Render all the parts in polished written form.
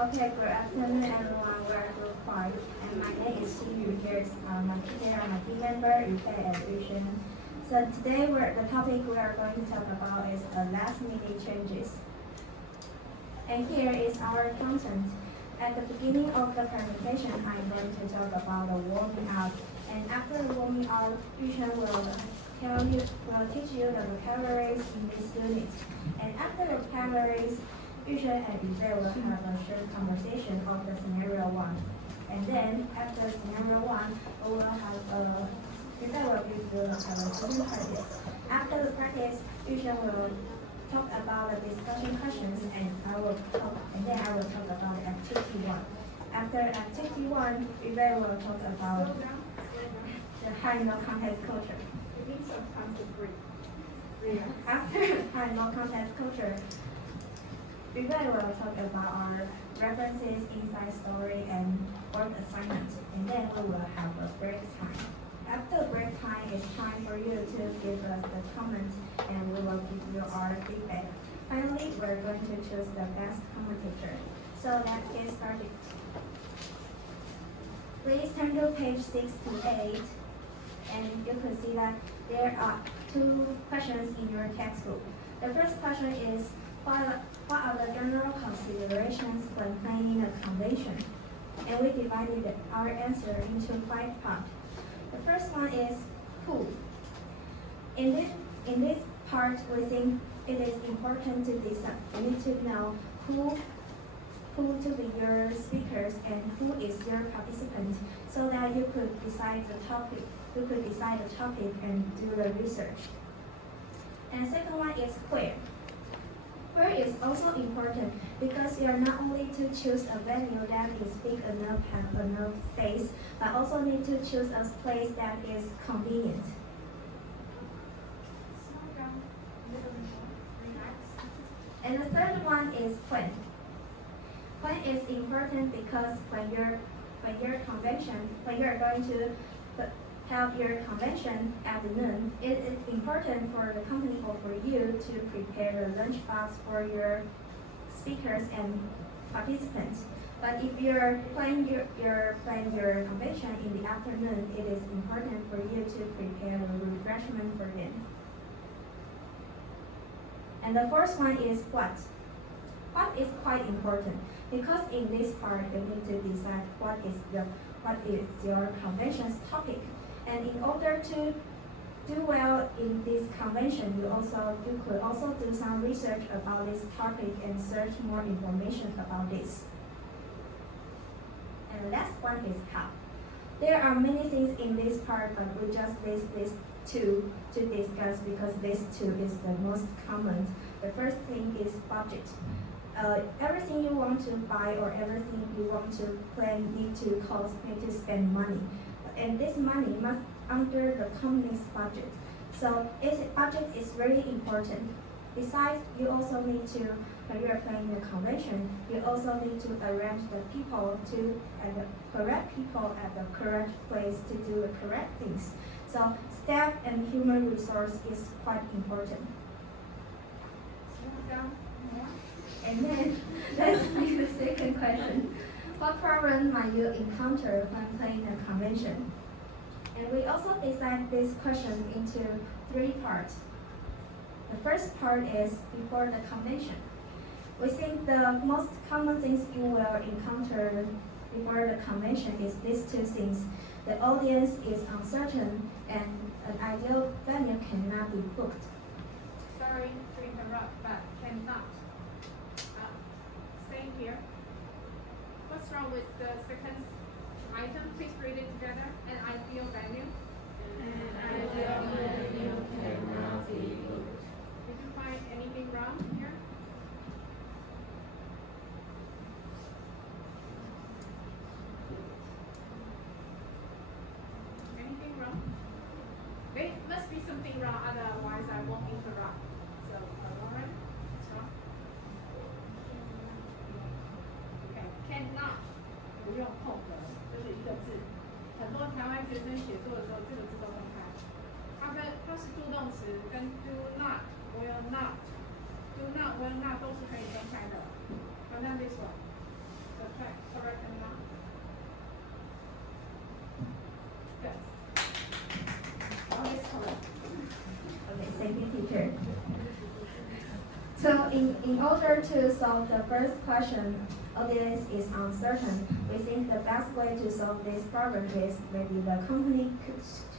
Okay, good afternoon everyone. We're group 5 and my name is Xinyu. Here's my team member, Yufei and Yushen. So today the topic we are going to talk about is last minute changes. And here is our content. At the beginning of the presentation, I'm going to talk about the warming up. And after the warming up, Yushen will teach you the vocabularies in this unit. And after the vocabularies, Yushen and Yufei will have a short conversation of the scenario 1. And then after scenario 1, we will have Yufei will give you a student practice. After the practice, Yushen will talk about the discussion questions, and then I will talk about activity 1. After activity 1, Yufei will talk about the high no context culture. It means some time to breathe. After high no context culture, Yufei will talk about our references, inside story, and work assignment, and then we will have a break time. After break time, it's time for you to give us the comments, and we will give you our feedback. Finally, we're going to choose the best commentator. So let's get started. Please turn to page 6 to 8, and you can see that there are 2 questions in your textbook. The first question is, what are the general considerations when planning a convention? And we divided our answer into 5 parts. The first one is who. In this part, we think it is important to decide. You need to know who to be your speakers and who is your participant, so that you could decide the topic. You could decide the topic and do the research. And second one is where. Where is also important because you are not only to choose a venue that is big enough, have enough space, but also need to choose a place that is convenient. Slow down, little bit more, relax. And the third one is when. When is important because when you're going to have your convention at noon, it is important for the company or for you to prepare the lunchbox for your speakers and participants. But if you're planning your convention in the afternoon, it is important for you to prepare the refreshment for them. And the fourth one is what. What is quite important because in this part you need to decide what is your convention's topic. And in order to do well in this convention, you could also do some research about this topic and search more information about this. And the last one is how. There are many things in this part, but we just list these 2 to discuss because these 2 is the most common. The first thing is budget. Everything you want to buy or everything you want to plan need to spend money. And this money must under the company's budget. So budget is really important. Besides, you also need to, when you are planning the convention, you also need to arrange the people at the correct place to do the correct things. So staff and human resource is quite important. Slow down more. And then let's see the second question. What problem might you encounter when planning a convention? And we also decided this question into 3 parts. The first part is before the convention. We think the most common things you will encounter before the convention is these 2 things. The audience is uncertain and an ideal venue cannot be booked. Sorry to interrupt, but cannot. Staying here. What's wrong with the second item? Please read it together. An ideal venue. An ideal venue cannot be booked. Did you find anything wrong here? Anything wrong? There must be something wrong, otherwise I won't interrupt. So, Lauren, what's wrong? Okay, cannot 不用空格，就是一个字。很多台湾学生写作的时候，这个字都分开。它是助动词，跟 do not will not 都是可以分开的。好像this one。In order to solve the first question, audience is uncertain. We think the best way to solve this problem is maybe the company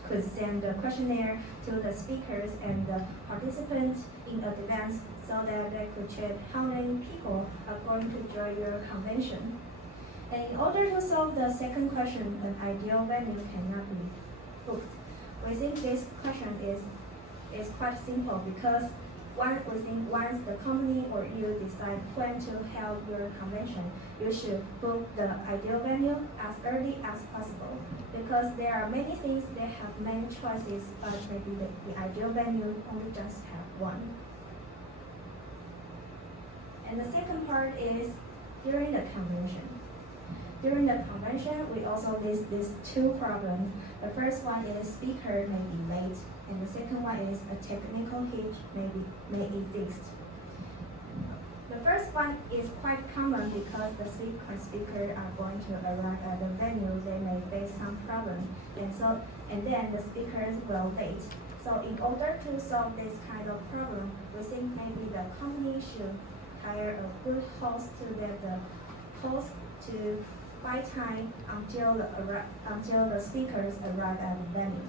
could send the questionnaire to the speakers and the participants in advance so that they could check how many people are going to join your convention. And in order to solve the second question, an ideal venue cannot be booked. We think this question is quite simple because once the company or you decide when to hold your convention, you should book the ideal venue as early as possible because there are many things that have many choices, but maybe the ideal venue only just have one. And the second part is during the convention. During the convention, we also list these two problems. The first one is speaker may be late, and the second one is a technical hitch may exist. The first one is quite common because the speaker are going to arrive at the venue, they may face some problem, and then the speakers will late. So in order to solve this kind of problem, we think maybe the company should hire a good host to let the host to buy time until the speakers arrive at the venue.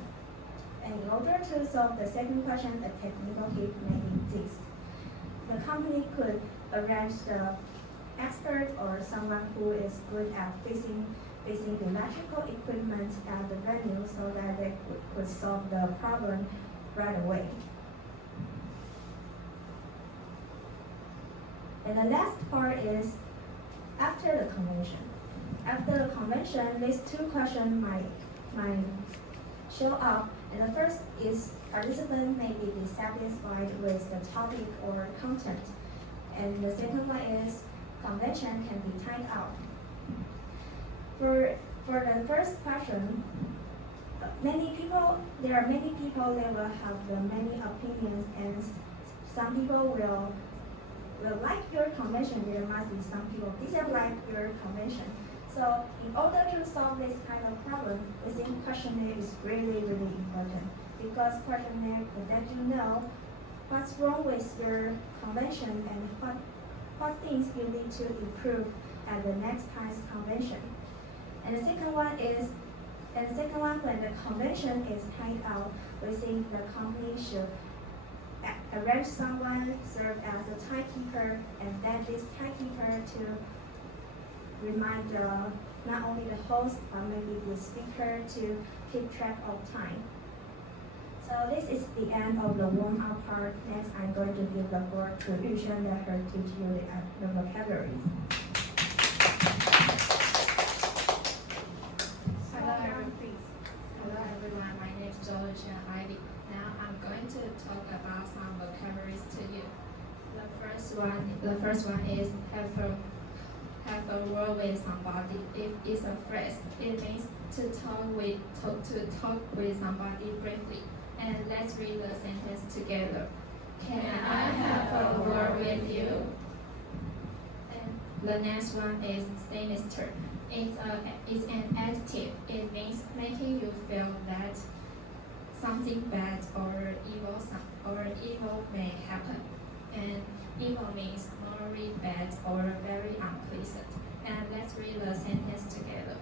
And in order to solve the second question, a technical hitch may exist. The company could arrange the expert or someone who is good at fixing electrical equipment at the venue so that they could solve the problem right away. And the last part is after the convention. After the convention, these two questions might show up. And the first is participants may be dissatisfied with the topic or content. And the second one is convention can be timed out. For the first question, there are many people that will have many opinions, and some people will like your convention. There must be some people dislike your convention. So in order to solve this kind of problem, we think questionnaire is really, really important because questionnaire will let you know what's wrong with your convention and what things you need to improve at the next time's convention. And the second one, when the convention is timed out, we think the company should arrange someone serve as a timekeeper, and then this timekeeper to remind not only the host but maybe the speaker to keep track of time. So this is the end of the warm-up part. Next, I'm going to give the floor to Yushen, let her teach you the vocabularies. Hello everyone, my name is George and Ivy. Now I'm going to talk about some vocabularies to you. The first one is have a word with somebody. If it's a phrase, it means to talk with somebody briefly. And let's read the sentence together. Can I have a word with you? And the next one is sinister. It's an adjective. It means making you feel that something bad or evil may happen. And evil means morally bad or very unpleasant. And let's read the sentence together.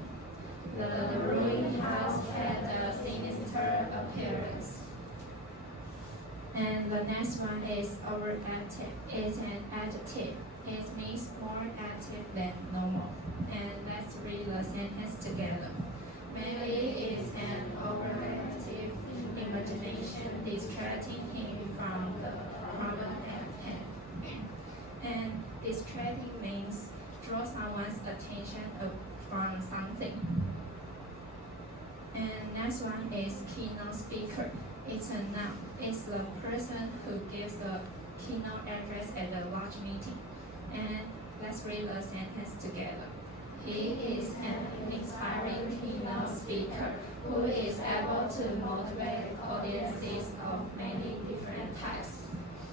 The ruined house had a sinister appearance. And the next one is overactive. It's an adjective. It means more active than normal. And let's read the sentence together. Maybe it's an overactive imagination distracting him from the problem at hand. And distracting means draw someone's attention from something. And next one is keynote speaker. It's a noun. It's the person who gives the keynote address at a large meeting. And let's read the sentence together. He is an inspiring keynote speaker who is able to motivate audiences of many different types.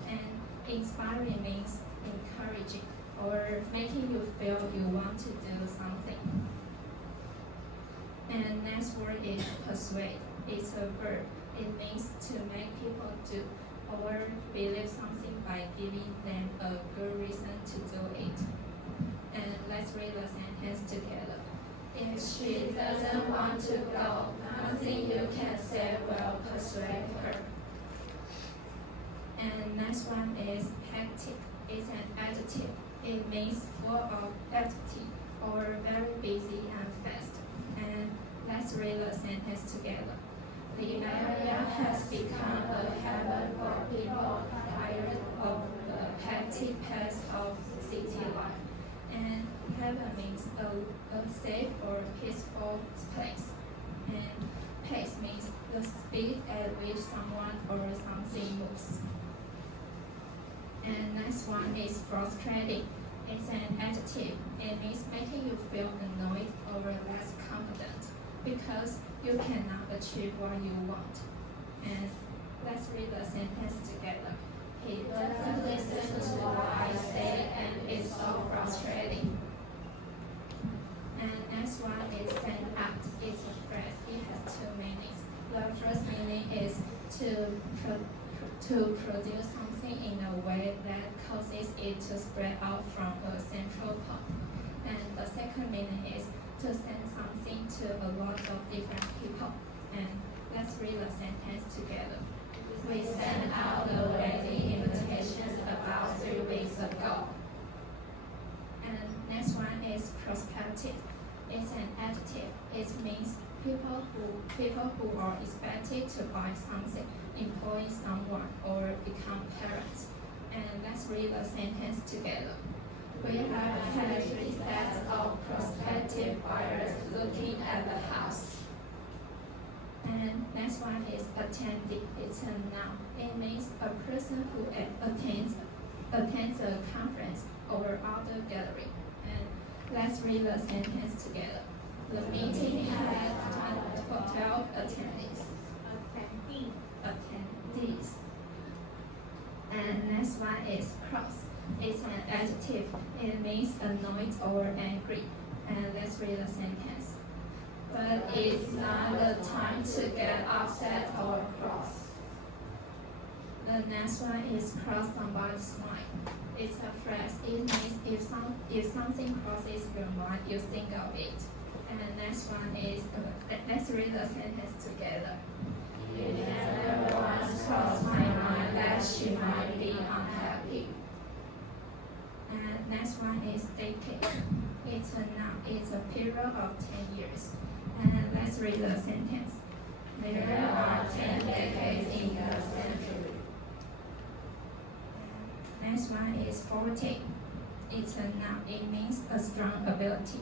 And inspiring means encouraging or making you feel you want to do something. And next word is persuade. It's a verb. It means to make people do. or believe something by giving them a good reason to do it. And let's read the sentence together. If she doesn't want to go, nothing you can say will persuade her. And next one is hectic. It's an adjective. It means full of activity or very busy and fast. And let's read the sentence together. The area has become a haven for people tired of the hectic pace of city life. And haven means a safe or peaceful place. And pace means the speed at which someone or something moves. And next one is frustrating. It's an adjective. It means making you feel annoyed or less confident because you cannot achieve what you want. And let's read the sentence together. He doesn't listen to what I say and it's so frustrating. And next one is an act. It's a phrase. It has two meanings. The first meaning is to produce something in a way that causes it to spread out from a central point. And the second meaning is to send something to a lot of different people. And let's read the sentence together. We sent out the wedding invitations about 3 weeks ago. And next one is prospective. It's an adjective. It means people who are expected to buy something, employ someone, or become parents. And let's read the sentence together. We have had 3 sets of prospective buyers looking at the house. And next one is attending. It's a noun. It means a person who attends a conference or other gathering. And let's read the sentence together. The meeting had 12 attendees. Attendees. And next one is cross. It's an adjective. It means annoyed or angry. And let's read the sentence. But it's not the time to get upset or cross. The next one is cross somebody's mind. It's a phrase. It means if something crosses your mind, you think of it. And the next one is, let's read the sentence together. It never once crossed my mind that she might be unhappy. And next one is decade. It's a noun. It's a period of 10 years. And let's read the sentence. There are 10 decades in the century. Next one is 40. It's a noun. It means a strong ability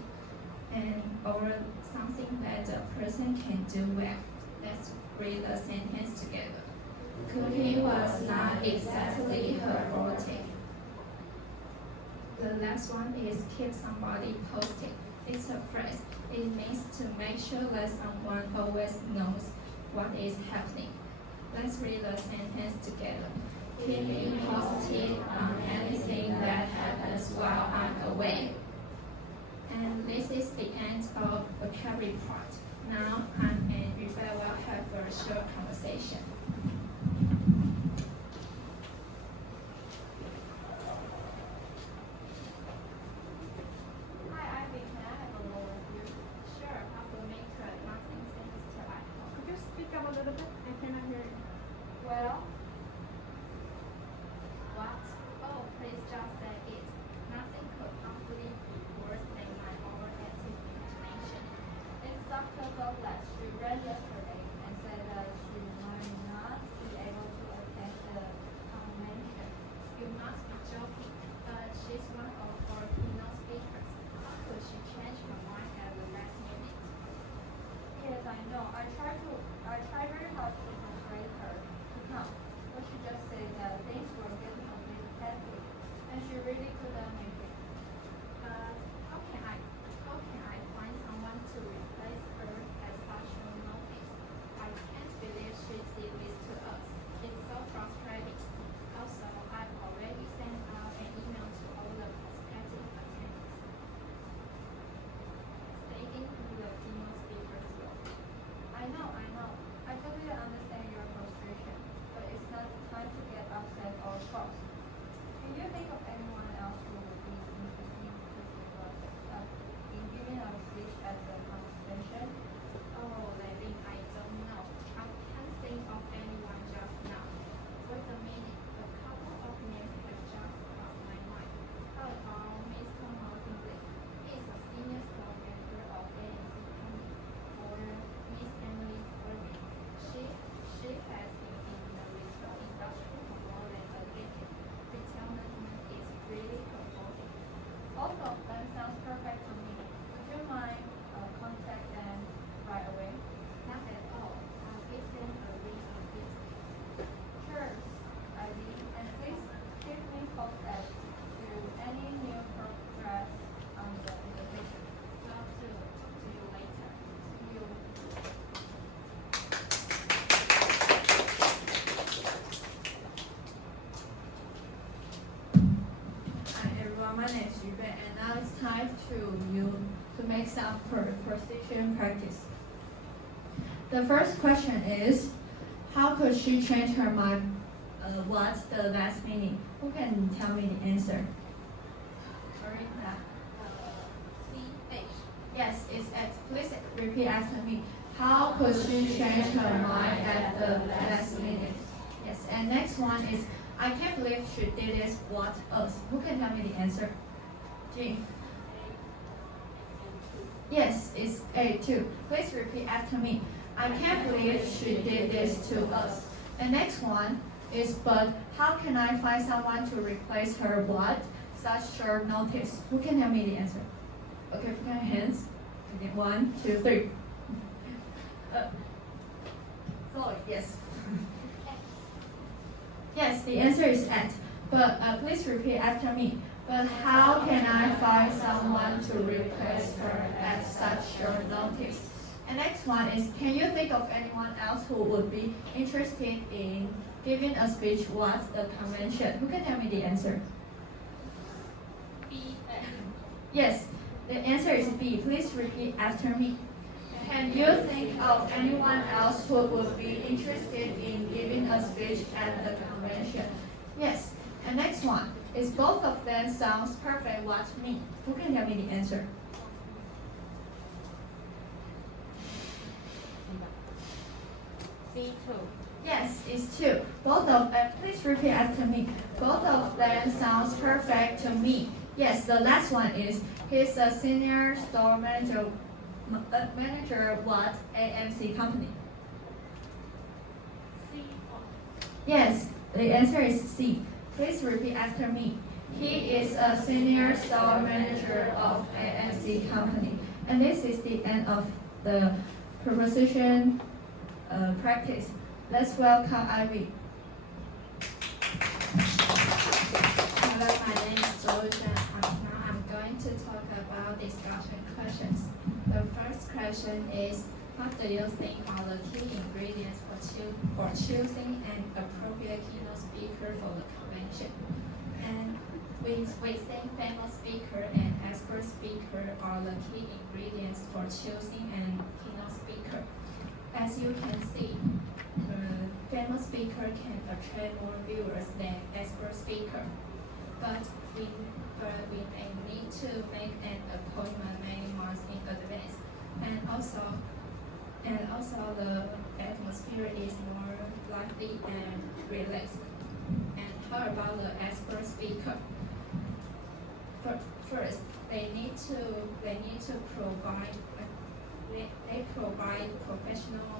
and or something that a person can do well. Let's read the sentence together. Cooking was not exactly her forte. The last one is keep somebody posted. It's a phrase. It means to make sure that someone always knows what is happening. Let's read the sentence together. Keep me posted on anything that happens while I'm away. And this is the end of the vocabulary part. Now I'm and Rafael will have a short conversation. Hi, Ivy. Can I have a roll with you? Sure, I will make nothing seems to like. Could you speak up a little bit? I cannot hear you. Well, What? Oh, please just say it. Nothing could possibly be worse than my overactive imagination. it's Dr. Douglas. She read yesterday and said that she might not be able to attend the convention. You must be joking, but she's one of our keynote speakers. How could she change her mind at the last minute? Yes, I know. I tried very hard to persuade her to come, to make some precision practice. The first question is, how could she change her mind? What's the last meaning? Who can tell me the answer? Sorry, C H. Yes, it's X. Please repeat after me. How could she change her mind at the last minute? Yes, and next one is, I can't believe she did this. What else? Who can tell me the answer? G. Yes, it's A too. Please repeat after me. I can't believe she did this to us. The next one is, but how can I find someone to replace her what? Such short notice. Who can tell me the answer? Okay, put your hands. Okay, 1, 2, 3. Sorry, yes. Yes, the answer is at. But please repeat after me. But how can I find someone to replace her at such short notice? And next one is, can you think of anyone else who would be interested in giving a speech? What's the convention? Who can tell me the answer? B. Yes, the answer is B. Please repeat after me. Can you think of anyone else who would be interested in giving a speech at the convention? Yes. And next one is, both of them sounds perfect. What me? Who can tell me the answer? C2. Yes, it's 2. Both of them. Please repeat after me. Both of them sounds perfect to me. Yes, the last one is, he's a senior store manager. Manager what AMC company? C. Yes, the answer is C. Please repeat after me. He is a senior store manager of AMC company. And this is the end of the proposition practice. Let's welcome Ivy. Hello, my name is Georgia. Now I'm going to talk about discussion questions. The first question is, what do you think are the key ingredients for choosing an appropriate keynote speaker for the convention? And we think famous speaker and expert speaker are the key ingredients for choosing an keynote speaker. As you can see, famous speaker can attract more viewers than expert speaker, but we may need to make an appointment many months in advance, and also the atmosphere is more lively and relaxed. And how about the expert speaker? First, they need to provide professional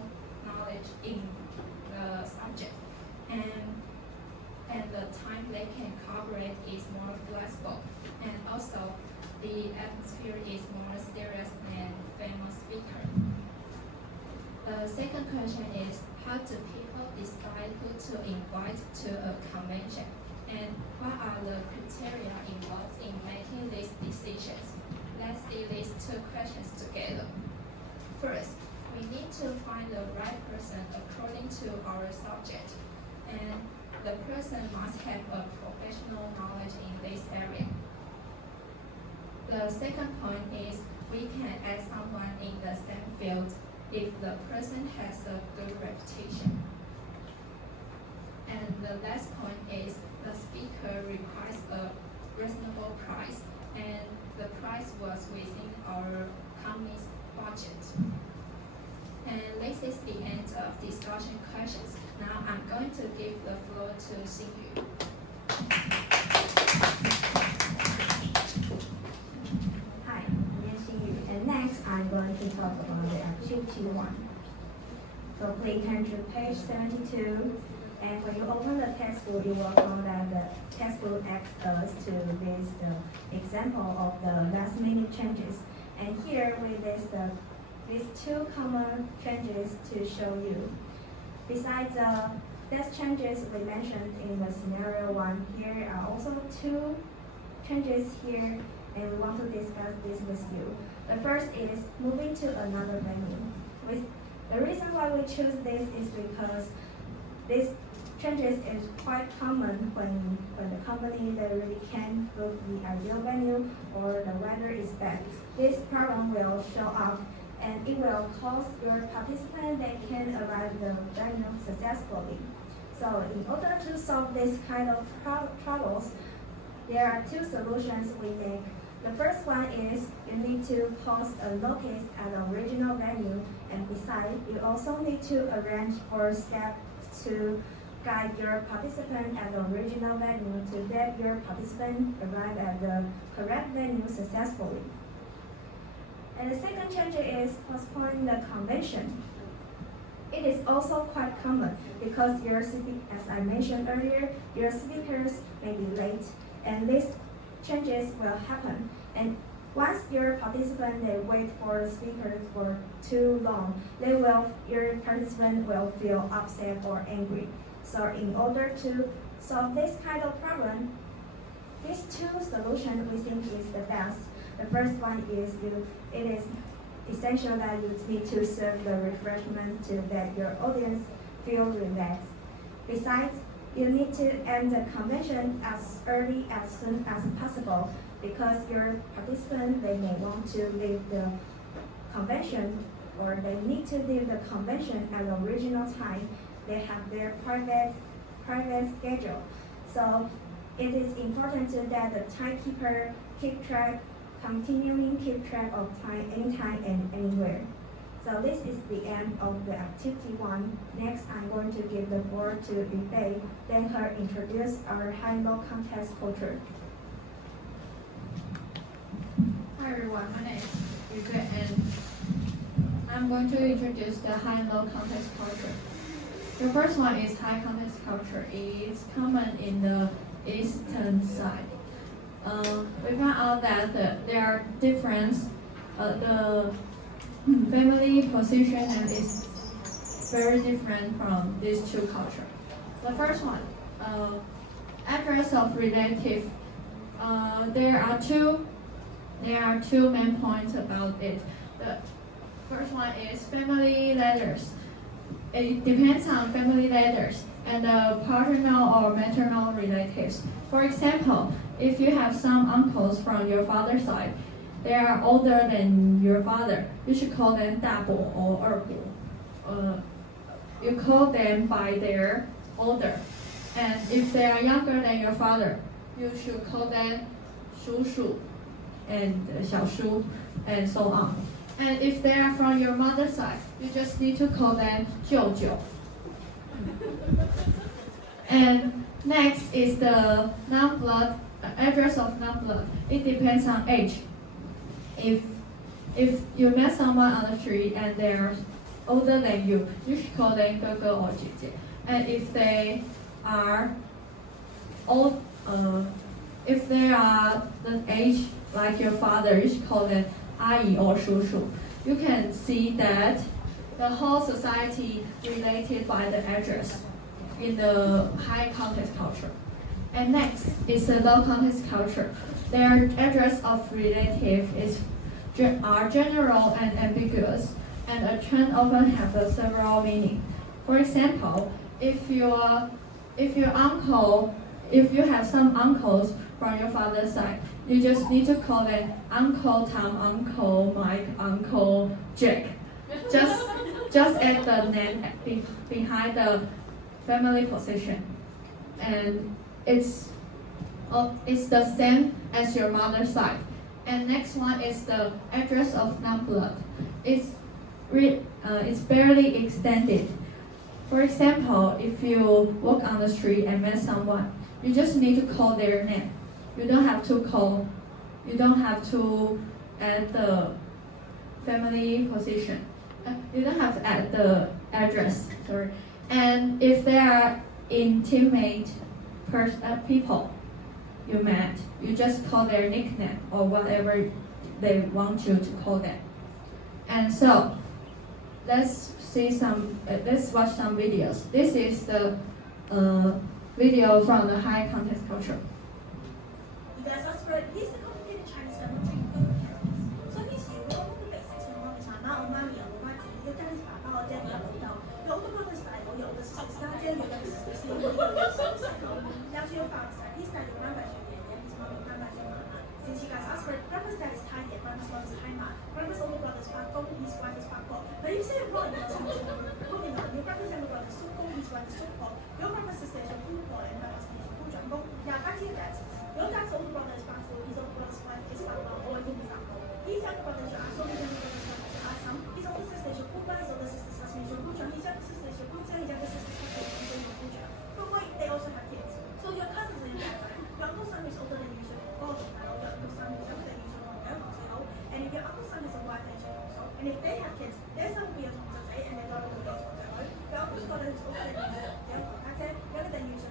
knowledge in the subject, and the time they can cover it is more flexible, and also the atmosphere is more serious than famous speaker. The second question is, how do people decide who to invite to a convention, and what are the criteria involved in making these decisions? Let's see these two questions together. First, we need to find the right person according to our subject, and the person must have a professional knowledge in this area. The second point is, we can add someone in the same field if the person has a good reputation. And the last point is, the speaker requires a reasonable price, and the price was within our company's budget. And this is the end of discussion questions. Now I'm going to give the floor to Xinyu. Hi, I'm Xinyu, and next I'm going to talk about the activity 1. So please turn to page 72, and when you open the textbook, you will find that the textbook asks us to list the example of the last minute changes. And here we list these 2 common changes to show you. Besides the desk changes we mentioned in the scenario 1, here are also 2 changes here, and we want to discuss this with you. The first is moving to another venue. The reason why we choose this is because this changes is quite common when the company they really can't book the ideal venue or the weather is bad. This problem will show up and it will cause your participant they can arrive the venue successfully. So in order to solve this kind of troubles, there are two solutions we make. The first one is you need to post a notice at the original venue, and besides, you also need to arrange for staff to guide your participant at the original venue to let your participant arrive at the correct venue successfully. And the second change is postponing the convention. It is also quite common because as I mentioned earlier, your speakers may be late, and these changes will happen. And once your participant they wait for the speakers for too long, your participant will feel upset or angry. So in order to solve this kind of problem, these two solutions we think is the best. The first one is it is essential that you need to serve the refreshment to let your audience feel relaxed. Besides, you need to end the convention as early as soon as possible because your participants they may want to leave the convention or they need to leave the convention at the original time. They have their private schedule. So it is important to let the timekeeper continuing keep track of time anytime and anywhere. So this is the end of the activity 1. Next, I'm going to give the board to Yubei, then her introduce our high-low contest culture. Hi everyone, my name is Yubei and I'm going to introduce the high and low contest culture. The first one is high contest culture. It's common in the eastern side. We found out that there are difference. The family position and is very different from these two cultures. The first one, address of relative. There are two main points about it. The first one is family letters. It depends on family letters and the paternal or maternal relatives. For example, if you have some uncles from your father's side, they are older than your father, you should call them 大伯 or 二伯. You call them by their older. And if they are younger than your father, you should call them 叔叔 and 小叔 and so on. And if they are from your mother's side, you just need to call them 舅舅. And next is the non-blood address of non-blood. It depends on age. If you met someone on the street and they are older than you, you should call them 哥哥 or 姐姐. And if they are old, if they are the age like your father, you should call them 阿姨 or 叔叔. You can see that the whole society related by the address in the high context culture. And next is the low context culture. Their address of relative are general and ambiguous, and a term often have several meanings. For example, if you have some uncles from your father's side, you just need to call them Uncle Tom, Uncle Mike, Uncle Jack. Just add the name behind the family position, and it's the same as your mother's side. And next one is the address of non-blood. It's barely extended. For example, if you walk on the street and meet someone, you just need to call their name. You don't have to add the family position. You don't have to add the address. Sorry. And if they are intimate people you met, you just call their nickname or whatever they want you to call them. And so, let's watch some videos. This is the video from the high context culture. You guys are spread. He's the complicated Chinese family tree food characters. So he's you all the basics from one time. Now, mommy,我妈自己就但是爸爸我家里要知道，有的妈妈是来，有的是家间，有的是 his older sister is your Pupa, his older sister's husband is your Bucha, his younger sister is your Bucha, his younger sister's husband is also your Bucha. But wait, they also have kids. So your cousins are your background. Your uncle's son is older than you, so your uncle's son is younger than you, so and if your uncle's son is a wife, then your also. And if they have kids, their son will be a Tongzai, and their daughter will be a Tongzai. Your uncle's daughter is older than you, younger than you, so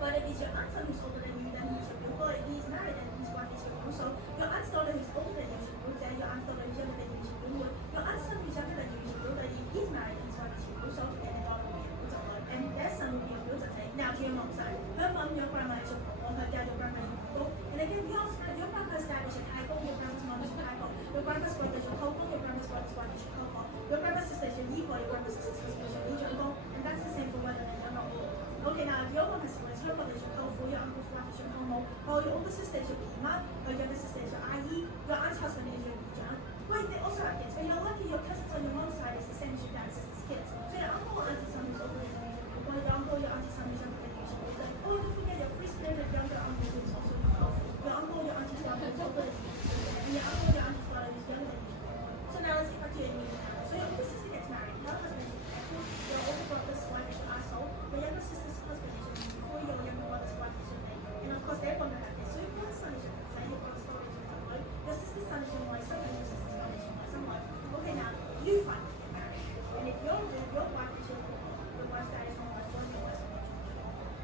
but if it's your aunt's son who's older than you, then he's your Bilbo. If he's married, then his wife is your Bilbo. Your aunt's daughter who's older than you is your Bilbo, and your aunt's daughter who's younger than you is your Bilbo. Your aunt's son who's younger than you is your Bilbo. If he's married, then his wife is your Bilbo, and their daughter will be your Bilbo. And their son will be your Bilbo. Now to your mom's side. Her mom, your grandma is your Bilbo. Her dad, your grandma is your Bilbo. And again, your grandpa's dad is your Kaibo, your grandma's mom is your Kaibo. Your grandpa's brother is your Kobo, your grandma's brother's wife is your Kobo. Your grandma's sister is your Yibo, your grandma's sister's husband is your Yibo. And that's the same for whether they're not all. Okay, now if your mom has siblings, her brother is your Kofu, your uncle's wife is your Komo, or your older sister is your Ima, or your younger sister is your Ayi, your aunt's husband is your Yijan. Wait, they also have kids, but you're lucky your cousins on your mom's side is the same as your dad's sister's kids. So your uncle or auntie's son is older than you, or your uncle or your auntie's son is younger than you. Oh, don't forget your free-spirited younger uncle who is also your Kofu. Your uncle or your auntie's daughter is older than you, and your uncle or your auntie's daughter is younger than you. So now let's get back to your immediate family. So your older sister gets married, her husband is your your older brother's wife is your asshole, your younger sister's husband is your before your younger brother's wife is your name. And of course they're going to have this. So your brother's son is your son, your brother's daughter is your son, your sister's son is your wife, and your sister's son is your wife. Okay, now you finally get married. And if your wife is your wife's dad is your wife, your wife's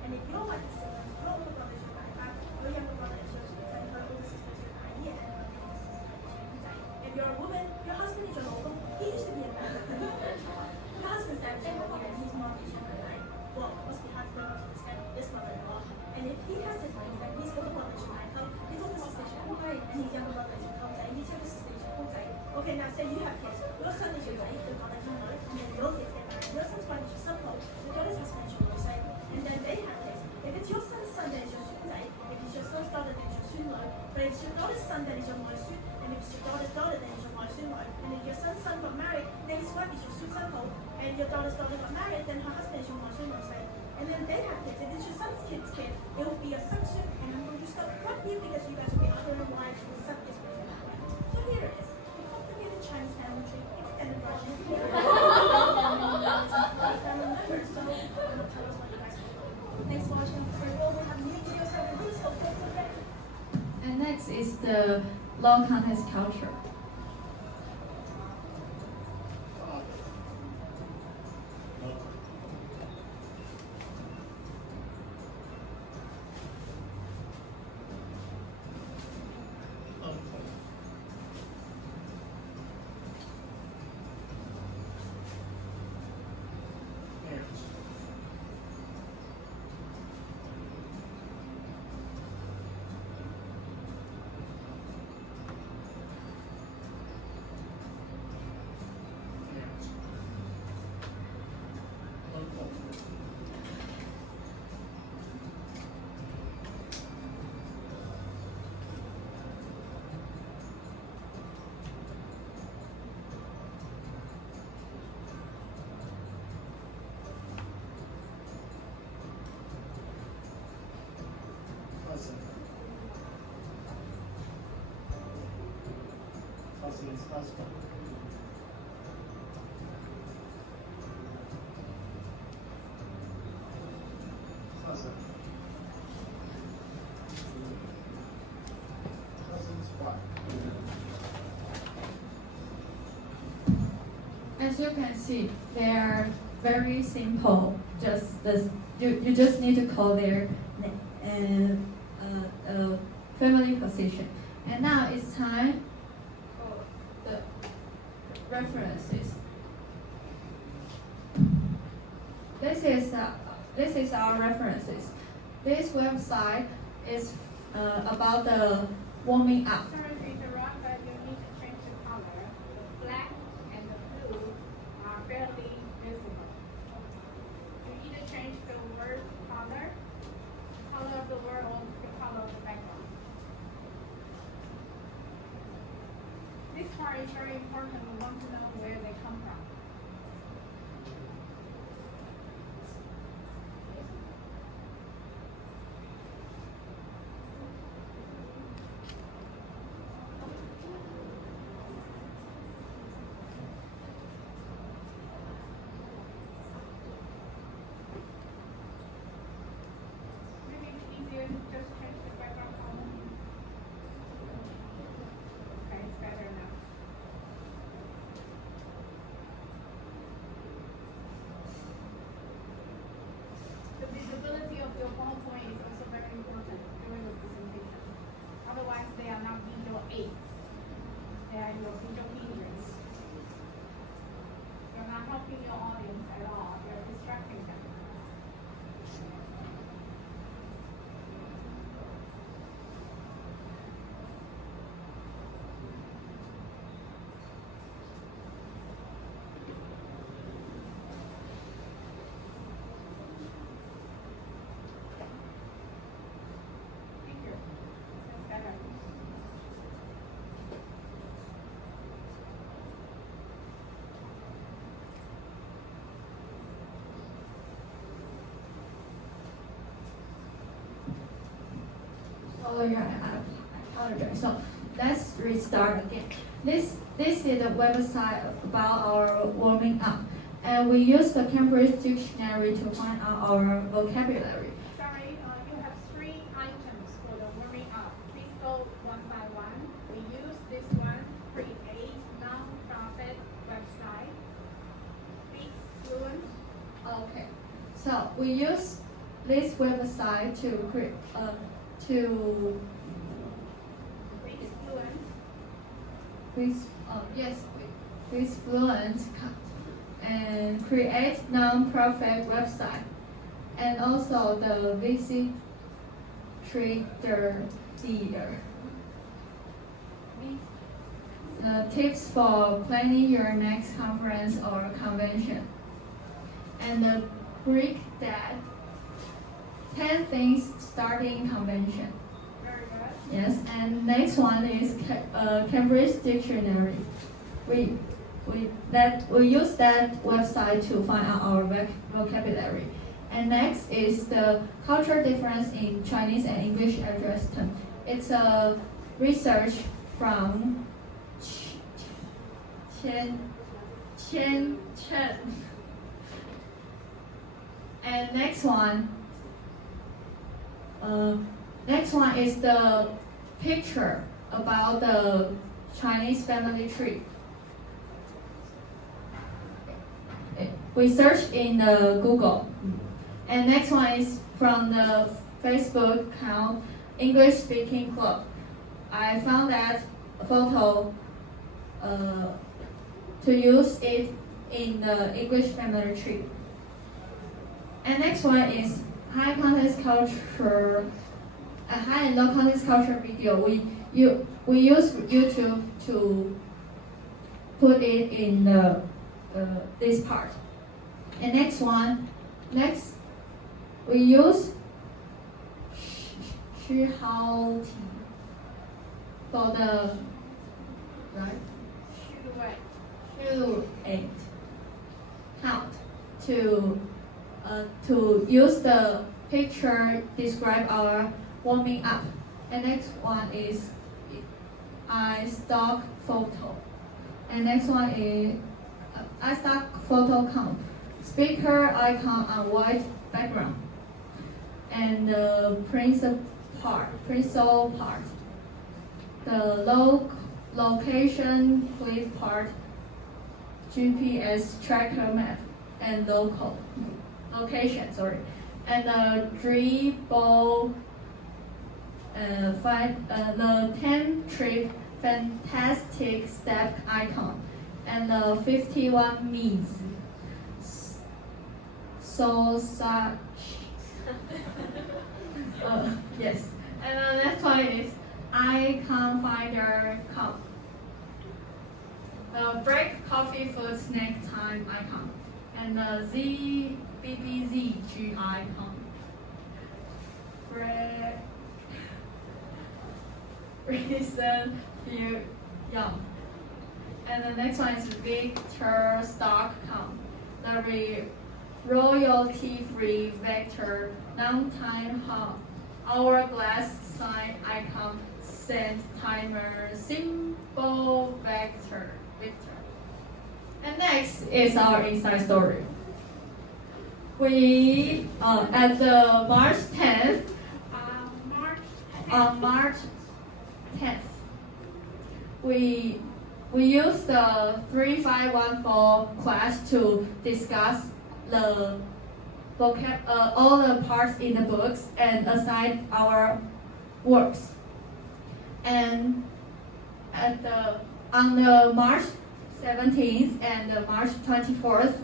and if your wife is siblings, your older brother is your wife, your younger brother is your son, her older sister is your idea, and her younger sister is your dad. If you're a woman, your husband is your local. He used to be a man, but your husband's dad is your local, and his mom is your dad. Well, must be hard to know to understand this mother-in-law. And if he has siblings, then his older brother is your uncle, his older sister is your uncle, and his younger brother is your uncle, and his younger sister is your uncle. Okay, now say you have kids. Your son is your dad, your daughter is your mother, and then your kids get married. Your son's wife is your son, your daughter's husband is your mother, and then they have kids. If it's your son's son, then it's your sunzai. If it's your son's daughter, then it's your sunlo. But if it's your daughter's son, then it's your moisun. And if it's your daughter's daughter, then it's your moisunlo. And if your son's son got married, then his wife is your sunsanko. And your daughter's daughter got married, then her husband is your moisunlo. And then they have kids. If it's your son's kid's kid, it will be a sansun. And I'm going to stop right here because you guys will be wondering why the son is going to happen. So here it is. The complicated Chinese family tree, extended version. Family members. So I'm going to tell us what you guys will do. Thanks for watching. We will have new videos every week, so don't forget. And next is the long contest culture. Cousin's husband. Cousin. Cousin's wife. As you can see, they are very simple. Just this, you just need to call their family position. And now it's time for the references. This is our references. This website is about the warming up. Sorry to interrupt, but you need to change the color. The black and the blue are barely visible. You either change the word color of the word, or the color of the background. This part is very important. We want to know where they come from. earlier, and I apologize. So let's restart again. This is the website about our warming up, and we use the Cambridge Dictionary to find out our vocabulary. Sorry, you have 3 items for the warming up. Please go one by one. We use this one, create non-profit website. Speak fluent. Okay, so we use this website to create to Speak fluent. with fluent and create non-profit website, and also the visit trader leader. Tips for planning your next conference or convention. And the Greek that 10 things starting convention. Very good. Yes, and next one is Cambridge Dictionary. We use that website to find out our vocabulary. And next is the cultural difference in Chinese and English address term. It's a research from Chen. And next one is the picture about the Chinese family tree. We search in the Google. And next one is from the Facebook account English Speaking Club. I found that photo to use it in the English family tree. And next one is high context culture, high and low context culture video. We use YouTube to put it in this part. And next we use Shihao for the right. Shoot count to use the picture describe our warming up. And next one is iStock photo. And next one is iStock photo count. Speaker icon on white background. And the principal part. The location clip part. GPS tracker map and location, and the dribble, the 10 trip fantastic step icon, and the 51 means. So such. Yes, and the next one is icon finder cup. The break coffee food snack time icon, and the BBZG icon. Reason feel young. And the next one is Victor stock count. The royalty-free vector non-time hourglass sign icon send timer symbol vector. And next is our inside story. We at the March 10th. On March 10th, we used the 3514 class to discuss the all the parts in the books and assign our works. And on the March 17th and the March 24th,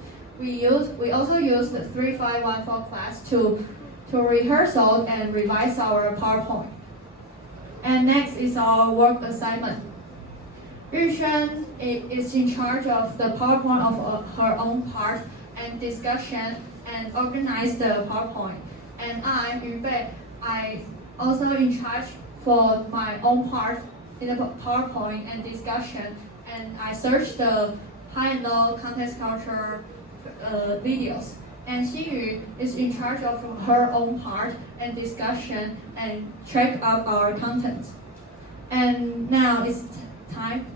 we also used the 3514 class to rehearsal and revise our PowerPoint. And next is our work assignment. Yushen is in charge of the PowerPoint of her own part and discussion and organize the PowerPoint. And I, Yubei, I also in charge for my own part in the PowerPoint and discussion. And I search the high and low context culture videos. And Xinyu is in charge of her own part and discussion and check up our content. And now it's time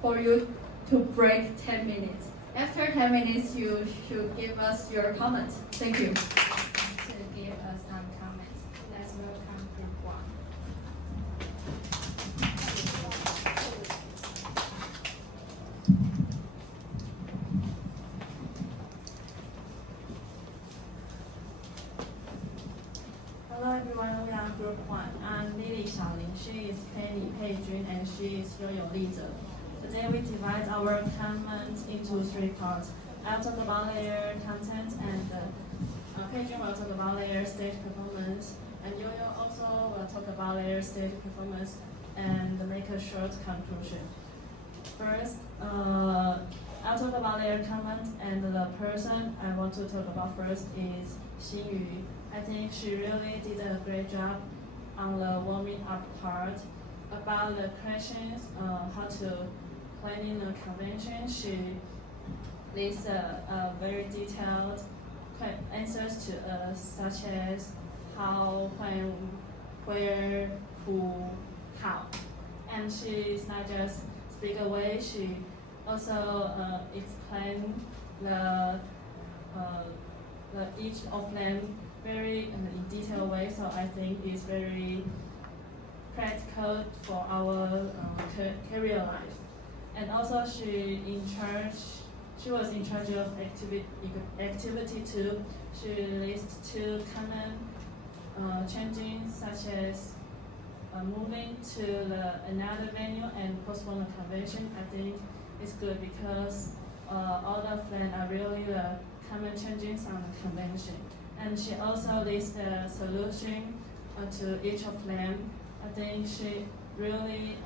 for you to break 10 minutes. After 10 minutes, you should give us your comment. Thank you. To give us some comments, let's welcome Group 1. Hello everyone, we are Group 1. I'm Lily Xiaoling, she is Penny Peijun, and she is Yoyo Liza. Today we divide our comments into 3 parts. I'll talk about their content, and Peijun will talk about their stage performance, and Yoyo also will talk about their stage performance and make a short conclusion. First, I'll talk about their comment, and the person I want to talk about first is Xinyu. I think she really did a great job on the warming up part. About the questions, how to planning a convention, she lists very detailed answers to us, such as how, when, where, who, how. And she's not just speak away, she also explain the each of them very in detailed way. So I think it's very practical for our career life. And also she was in charge of activity 2. She lists 2 common changing, such as moving to another venue and postpone the convention. I think it's good because all of them are really the common changes on the convention. And she also lists the solution to each of them. I think she really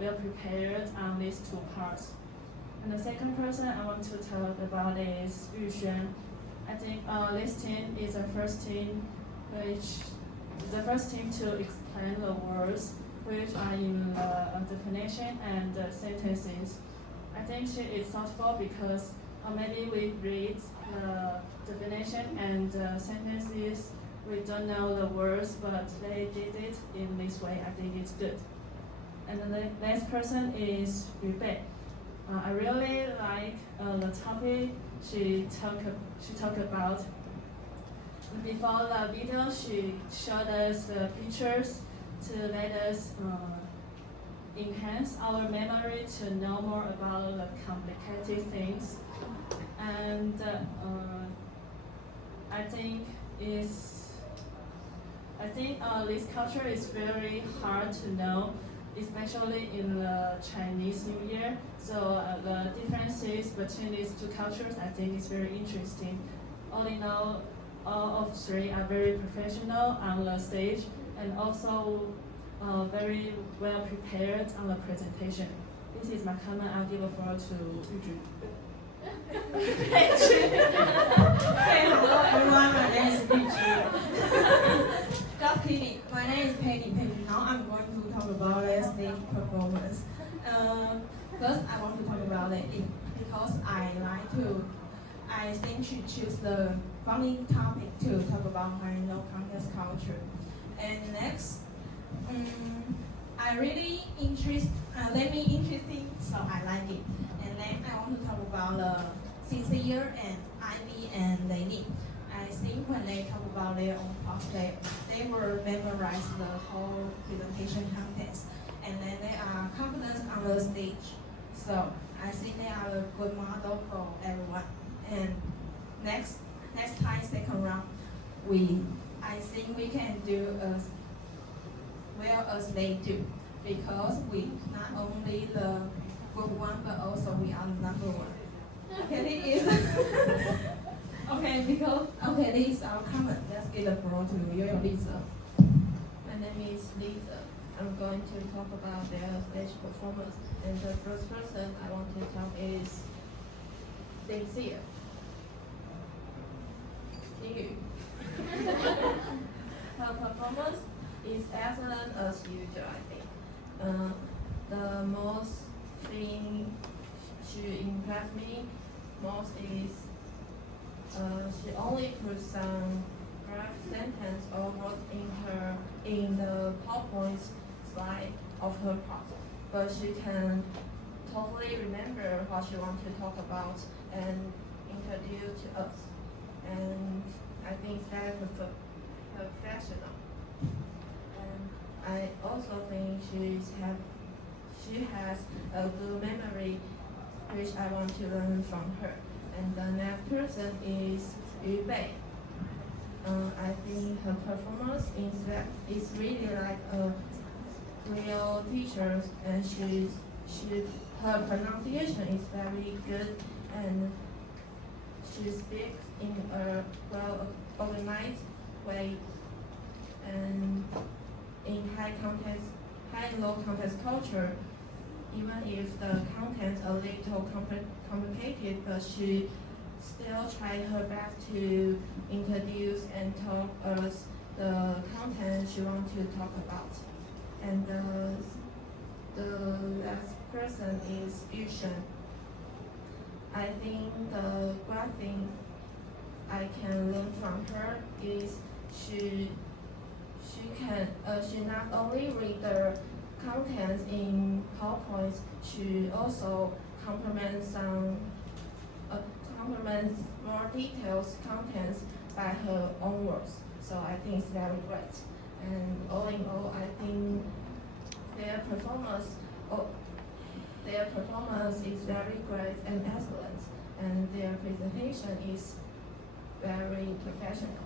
well prepared on these 2 parts. And the second person I want to talk about is Yu Xuan. I think this team is the first team to explain the words which are in the definition and the sentences. I think she is thoughtful because maybe we read the definition and sentences, we don't know the words, but they did it in this way. I think it's good. And the next person is Yu Bei. I really like the topic she talked about. Before the video, she showed us the pictures to let us enhance our memory to know more about the complicated things. And I think this culture is very hard to know, especially in the Chinese New Year. So the differences between these 2 cultures, I think, is very interesting. All in all of 3 are very professional on the stage and also very well prepared on the presentation. This is my comment. I'll give the floor to Yuju. Hey, hello everyone, my name is Yuju. Just kidding, my name is Penny. Now I'm going to talk about the stage performance. First, I want to talk about it because I think she chose the funny topic to talk about my no contest culture. And next, I really interesting, so I like it. And then I want to talk about Sincere and Ivy and Lady. I think when they talk about their own part, they will memorize the whole presentation contents, and then they are confident on the stage. So I think they are a good model for everyone. And next time, second round, I think we can do as well as they do, because we not only the group 1, but also we are the number 1. Okay, this is our comment. Let's give the floor to Yoyo Lisa. My name is Lisa. I'm going to talk about their stage performance. And the first person I want to talk is Sincere. Her performance is excellent as usual, I think. The most thing she impressed me most is She only put some graph sentence or word in the PowerPoint slide of her part, but she can totally remember what she wants to talk about and introduce to us. And I think that's professional. And I also think she has a good memory, which I want to learn from her. And the next person is Yu Bei. I think her performance is really like a real teacher, and her pronunciation is very good, and she speaks in a well organized way, and in high and low context culture, even if the content's a little complicated, but she still tried her best to introduce and talk us the content she wants to talk about. And the last person is Yushen. I think the great thing I can learn from her is she not only read the contents in PowerPoint, she also complements more details contents by her own words. So I think it's very great. And all in all, I think their performance is very great and excellent, and their presentation is very professional.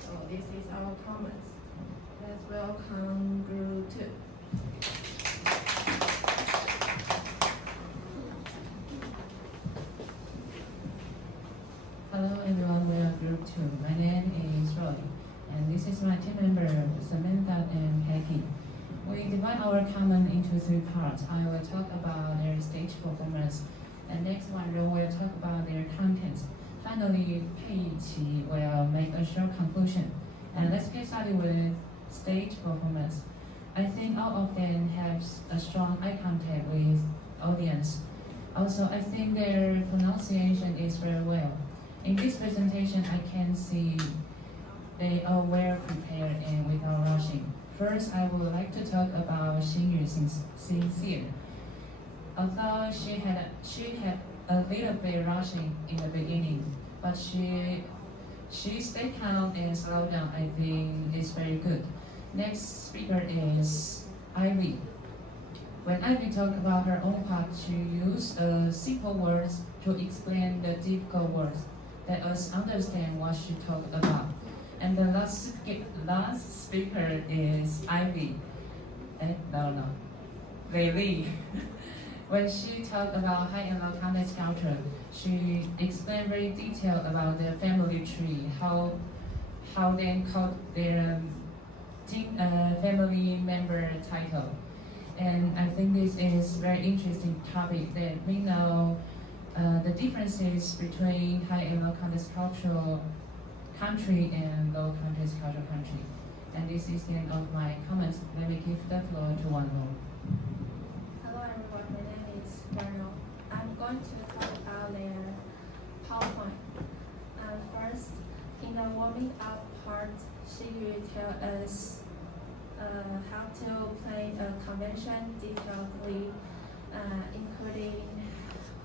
So this is our comments. Let's welcome Group 2. Hello everyone, we are Group 2. My name is Roy, and this is my team member Samantha and Peggy. We divide our comment into 3 parts. I will talk about their stage performance, and next one Ron will talk about their contents. Finally, Pei Qi will make a short conclusion. And let's get started with stage performance. I think all of them have a strong eye contact with audience. Also, I think their pronunciation is very well. In this presentation, I can see they are well prepared and without rushing. First, I would like to talk about Xingyu Sincere. Although she had a little bit rushing in the beginning, but she stayed calm and slowed down. I think it's very good. Next speaker is Ivy. When Ivy talked about her own part, she used simple words to explain the difficult words. Let us understand what she talked about. And the last speaker is Ivy. Lei. When she talked about high and low context culture, she explained very detailed about their family tree, how they called their family member title. And I think this is very interesting topic that we know the differences between high and low context cultural country and low context cultural country. And this is the end of my comments. Let me give the floor to one more. Hello everyone, my name is Daniel. I'm going to talk about their PowerPoint. First, in the warming up part, she will tell us how to play a convention detailedly, including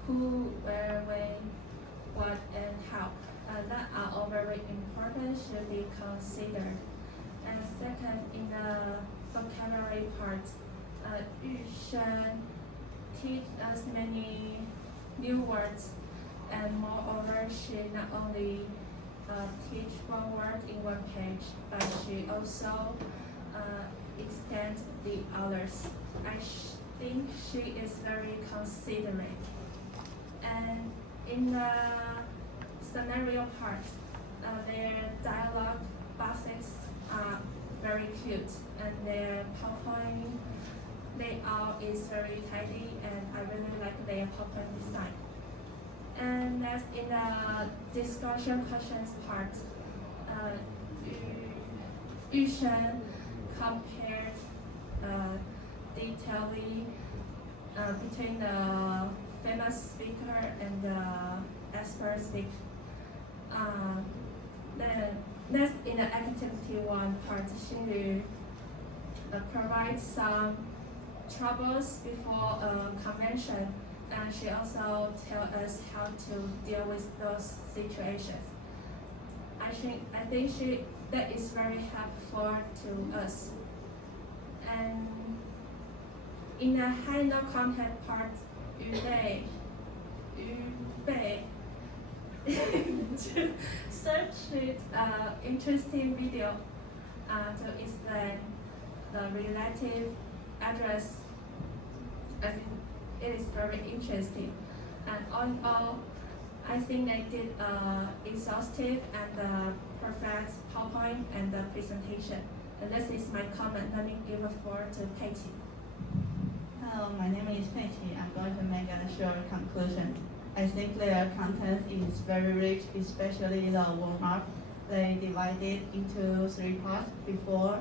who, where, when, what, and how. That are all very important, should be considered. And second, in the vocabulary part, Yushen teach us many new words, and moreover, she not only teach one word in one page, but she also extend the others. I think she is very considerate. And in the scenario part, their dialogue boxes are very cute, and their PowerPoint layout is very tidy, and I really like their PowerPoint design. And that's in the discussion questions part. Yushen compared detailedly between the famous speaker and the expert speaker. the next in the activity one part, Xinyu provides some troubles before a convention, and she also tells us how to deal with those situations. I think that is very helpful to us. And in the high no contact part, search it interesting video to explain the relative address. I think it is very interesting. And all, I think they did exhaustive and perfect PowerPoint and the presentation. And this is my comment. Let me give a floor to Katie. Hello, my name is Peggy. I'm going to make a short conclusion. I think their content is very rich, especially the warm-up. They divided into 3 parts: before,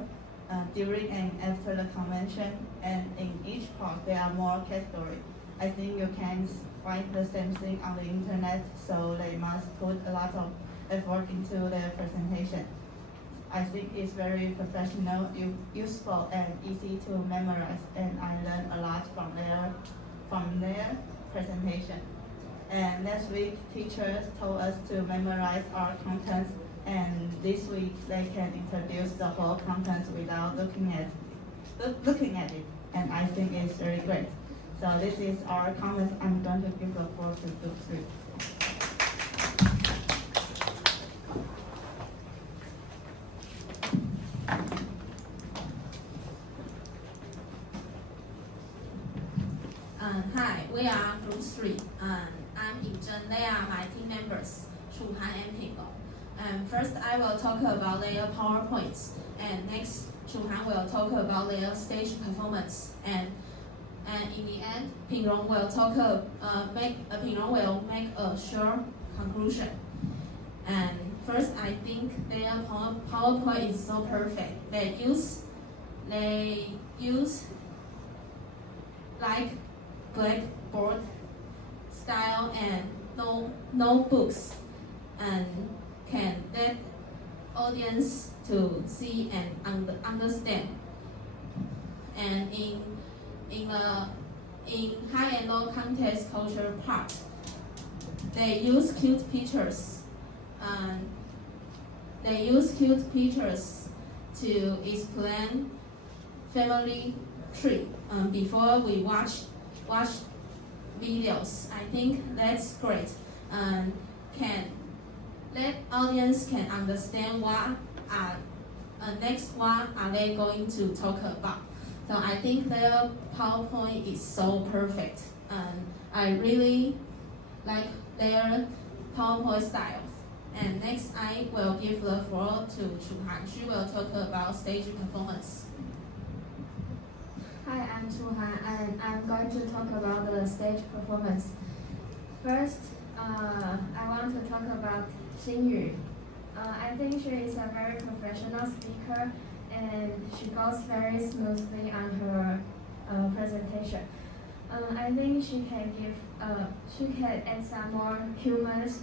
during, and after the convention. And in each part, there are more categories. I think you can find the same thing on the internet, so they must put a lot of effort into their presentation. I think it's very professional, useful, and easy to memorize, and I learned a lot from their presentation. And last week, teachers told us to memorize our contents, and this week they can introduce the whole contents without looking at it, and I think it's very great. So this is our comments. I'm going to give the floor to Group 3. Hi, we are Group 3. I'm Yingzhen. They are my team members, Chuhan and Pinglong. First, I will talk about their PowerPoints, and next, Chuhan will talk about their stage performance, and in the end, Pinglong will make a short conclusion. And first, I think their PowerPoint is so perfect. They use like blackboard style and notebooks, and can let audience to see and understand. And in high and low context culture part, they use cute pictures. They use cute pictures to explain family tree before we watch videos. I think that's great, and can let audience can understand what are they going to talk about. So I think their PowerPoint is so perfect, and I really like their PowerPoint styles. And next, I will give the floor to Chuhan. She will talk about stage performance. Hi, I'm Chuhan, and I'm going to talk about the stage performance. First, I want to talk about Xinyu. I think she is a very professional speaker, and she goes very smoothly on her presentation. I think she can add some more humors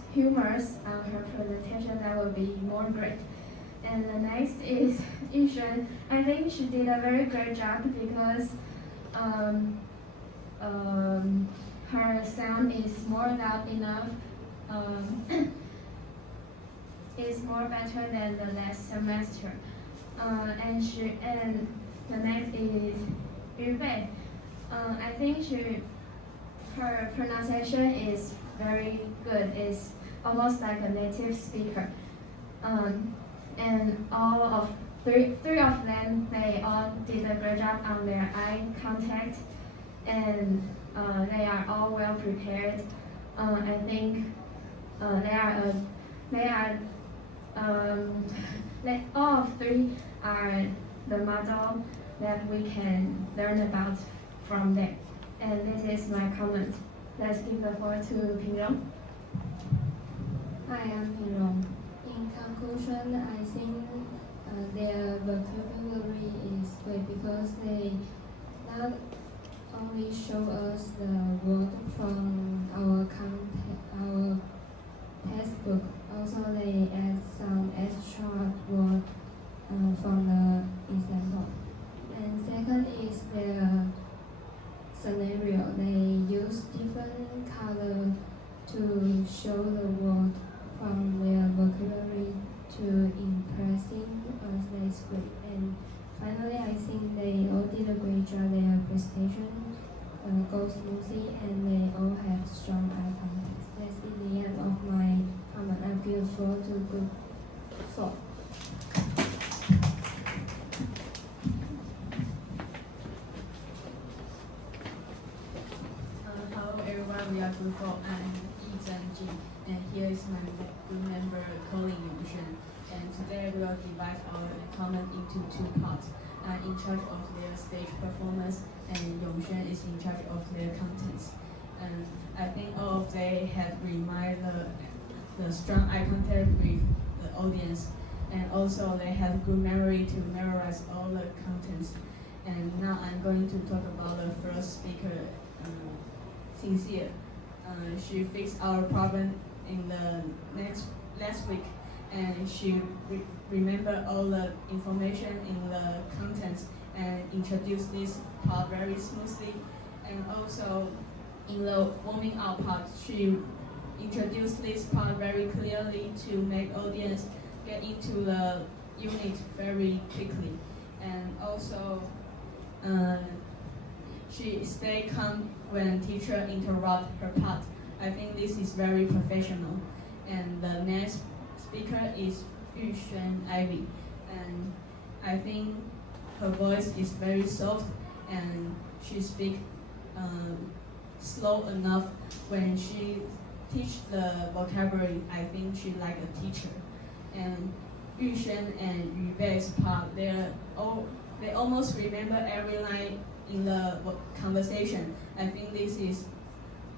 on her presentation. That would be more great. And the next is Yishan. I think she did a very great job because her sound is more loud enough. Is more better than the last semester. And the next is Yu Bei. I think her pronunciation is very good. It's almost like a native speaker. And all of three of them, they all did a great job on their eye contact, and they are all well prepared. I think all of three are the model that we can learn about from them. And this is my comment. Let's give the floor to Pinglong. Hi, I'm Pinglong. In conclusion, I think their vocabulary is great because they not only show us the word from our textbook, also they show the world from their vocabulary to impressing as they speak. And finally, I think they all did a great job. Their presentation goes smoothly and they all have strong eye contact. That's the end of my comment. I give the floor to Group 4. Hello everyone, we are Group 4. I'm Yi Zhenji, and here is my group member Colin Yongxuan. And today we will divide our comment into 2 parts. I'm in charge of their stage performance, and Yongxuan is in charge of their contents. And I think all of they have reminded the strong eye contact with the audience, and also they have good memory to memorize all the contents. And now I'm going to talk about the first speaker, Sincere. She fixed our problem in the last week, and she remember all the information in the contents and introduced this part very smoothly. And also in the warming up part, she introduced this part very clearly to make audience get into the unit very quickly. And also she stay calm when teacher interrupt her part. I think this is very professional. And the next speaker is Yuxuan Ivy, and I think her voice is very soft and she speaks slow enough. When she teach the vocabulary, I think she like a teacher. And Yuxuan and Yu Bei's part, they almost remember every line in the conversation. I think this is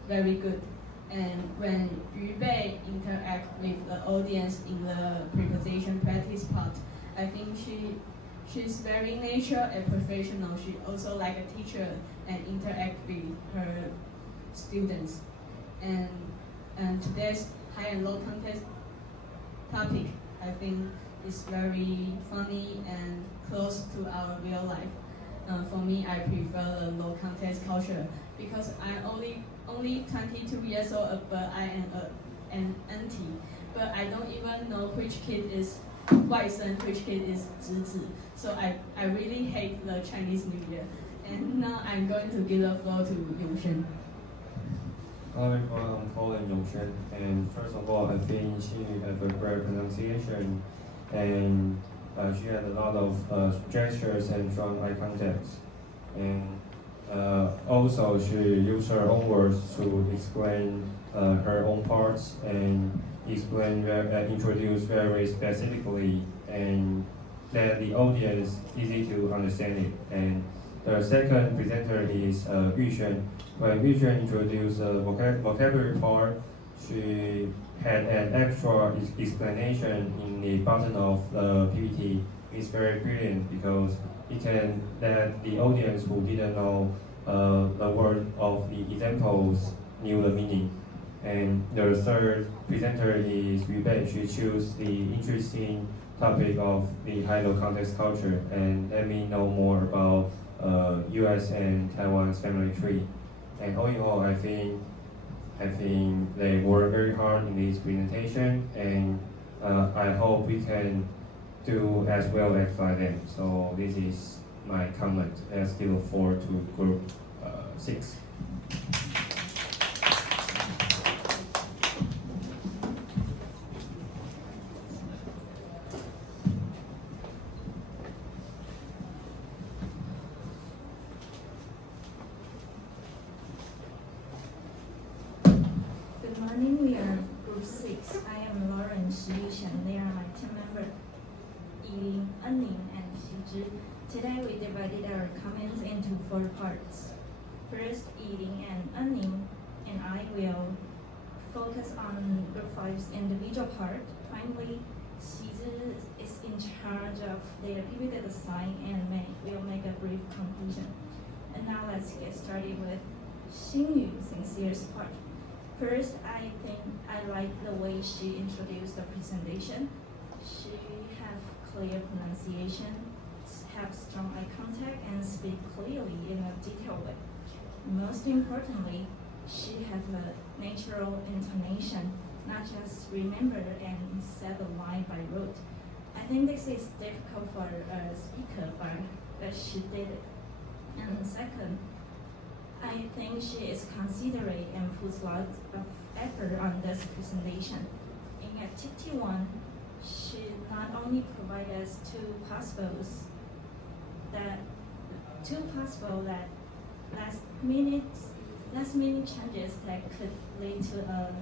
very good. And when Yu Bei interact with the audience in the preposition practice part, I think she's very natural and professional. She also like a teacher and interact with her students. And today's high and low context topic, I think is very funny and close to our real life. For me, I prefer the low context culture because I'm only 22 years old, but I am an auntie. But I don't even know which kid is 外甥, which kid is 侄子. So I really hate the Chinese New Year. And now I'm going to give the floor to Yongxuan. Hello everyone, I'm Colin Yongxuan. And first of all, I think she has a great pronunciation, and she had a lot of gestures and strong eye contact. And also, she used her own words to explain her own parts and introduce very specifically, and that the audience easy to understand it. And the second presenter is Yuxuan. When Yuxuan introduced the vocabulary part, she had an extra explanation in the bottom of the PPT. It's very brilliant because it can let the audience who didn't know the word of the examples knew the meaning. And the third presenter is Yu Bei. She chose the interesting topic of the high-low context culture and let me know more about U.S. and Taiwan's family tree. And all in all, I think they worked very hard in this presentation, and I hope we can do as well as by them. So this is my comment. Let's give a floor to Group 6. Good morning, we are Group 6. I am Lauren Shi Yushan. They are my team members, Yiling, Enning, and Xizhi. Today we divided our comments into 4 parts. First, Yiling and Enning and I will focus on Group 5's individual part. Finally, Xizhi is in charge of the PPT design and will make a brief conclusion. And now let's get started with Xingyu, Sincere's part. First, I think I like the way she introduced the presentation. She have clear pronunciation, have strong eye contact, and speak clearly in a detailed way. Most importantly, she has a natural intonation, not just remember and say the line by rote. I think this is difficult for a speaker, but she did it. And second, I think she is considerate and puts lots of effort on this presentation. In activity 1, she not only provided us two possible last minute changes that could lead to a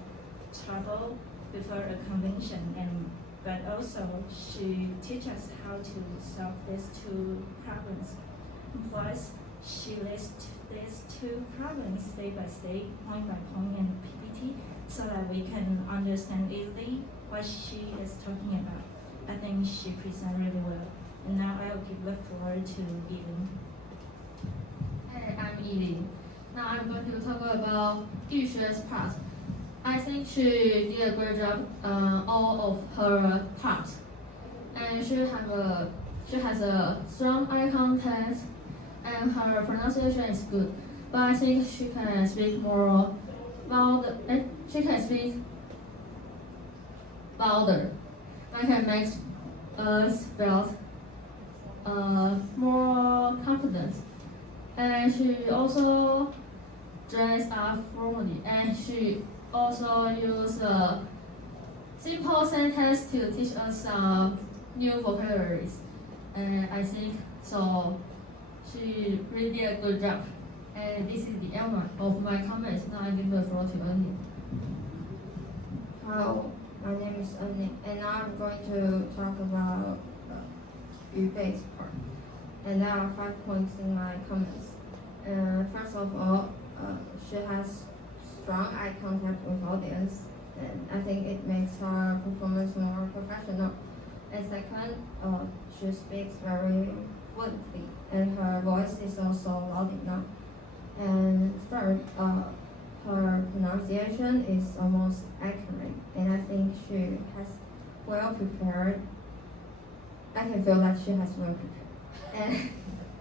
trouble before a convention, but also she teaches us how to solve these two problems. Plus, she lists these two problems step by step, point by point in PPT, so that we can understand easily what she is talking about. I think she presented really well. And now I will give the floor to Eden. Hey, I'm Eileen. Now I'm going to talk about Yushu's part. I think she did a great job all of her parts, and she has a strong eye contact, and her pronunciation is good. But I think she can speak more louder. She can speak louder. I can make us feel more confident. And she also dressed up formally, and she also used a simple sentence to teach us some new vocabularies. And I think so. She really did a good job. And this is the end of my comments. Now I give the floor to Annie. Hello, my name is Annie, and now I'm going to talk about Yu-Bei's part. And there are 5 points in my comments. First of all, she has strong eye contact with audience, and I think it makes her performance more professional. And second, she speaks very fluently, and her voice is also loud enough. And third, her pronunciation is almost accurate, and I think she has well prepared. I can feel that she has well prepared. And